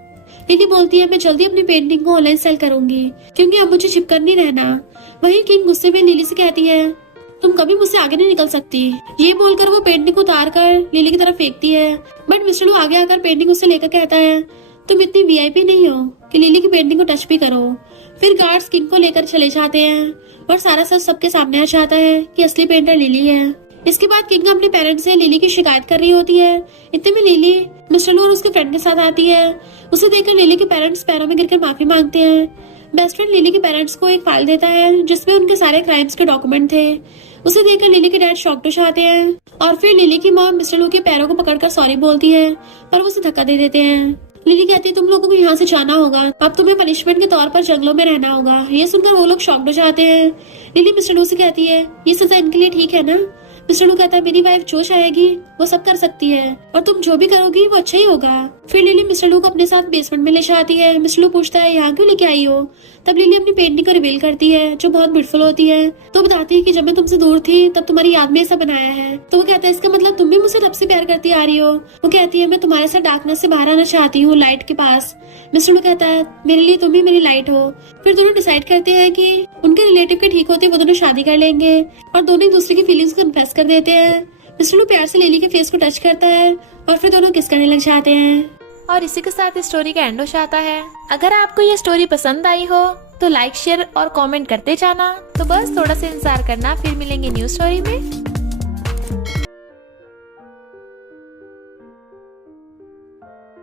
लिली बोलती है, मैं जल्दी अपनी पेंटिंग को ऑनलाइन सेल करूंगी क्योंकि अब मुझे छिपकर नहीं रहना। वहीं किंग गुस्से में लिली से कहती है, तुम कभी मुझसे आगे नहीं निकल सकती। ये बोलकर वो पेंटिंग उतार कर लिली की तरफ फेंकती है, बट मिस्टर लू आगे आकर पेंटिंग उसे लेकर कहता है, तुम इतनी वीआईपी नहीं हो कि लिली की पेंटिंग को टच भी करो। फिर गार्ड्स किंग को लेकर चले जाते हैं और सारा सच सबके सामने आ जाता है कि असली पेंटर लिली है। इसके बाद किंग अपने पेरेंट्स से लिली की शिकायत कर रही होती है। इतने में लिली मिस्टर लू और उसके फ्रेंड के साथ आती है। उसे देखकर लिली के पेरेंट्स पैरों में गिरकर माफी मांगते हैं। बेस्ट फ्रेंड लिली के पेरेंट्स को एक फाइल देता है जिसमें उनके सारे क्राइम्स के डॉक्यूमेंट थे। उसे देखकर लिली के डैड शॉक्ड हो जाते हैं और फिर लिली की मॉम मिस्टर लू के पैरों को पकड़कर सॉरी बोलती है पर वो उसे धक्का दे देते हैं। लिली कहती है, तुम लोगों को यहाँ से जाना होगा, अब तुम्हें पनिशमेंट के तौर पर जंगलों में रहना होगा। ये सुनकर वो लोग शॉक्ड हो जाते हैं। लिली मिस्टर लू से कहती है, ये सजा इनके लिए ठीक है ना? मिस्टर लू कहता है, मेरी वाइफ जो चाहेगी वो सब कर सकती है और तुम जो भी करोगी वो अच्छा ही होगा। फिर लिली मिस्टर लू को अपने साथ बेसमेंट में ले जाती है। मिस्टर लू पूछता है, यहाँ क्यों लेके आई हो? तब लिली अपनी पेंटिंग को रिवील करती है जो बहुत ब्यूटीफुल होती है। तो बताती है कि जब मैं तुमसे दूर थी तब तुम्हारी याद में ऐसा बनाया है। तो वो कहता है, इसका मतलब तुम भी मुझसे तब से प्यार करती आ रही हो। वो कहती है, मैं तुम्हारे साथ डार्कनेस से बाहर आना चाहती हूँ, लाइट के पास। मिस्टर लू कहता है, मेरे लिए तुम ही मेरी लाइट हो। फिर दोनों डिसाइड करते हैं कि उनके रिलेटिव के ठीक होते वो दोनों शादी कर लेंगे और दोनों एक दूसरे की फीलिंग्स को कन्फेस कर देते हैं। मिस्टर लू प्यार से लिली के फेस को टच करता है और फिर दोनों किस करने लग जाते हैं। और इसी के साथ स्टोरी का एंड हो जाता है। अगर आपको ये स्टोरी पसंद आई हो तो लाइक, शेयर और कमेंट करते जाना। तो बस थोड़ा सा इंतजार करना, फिर मिलेंगे न्यू स्टोरी में।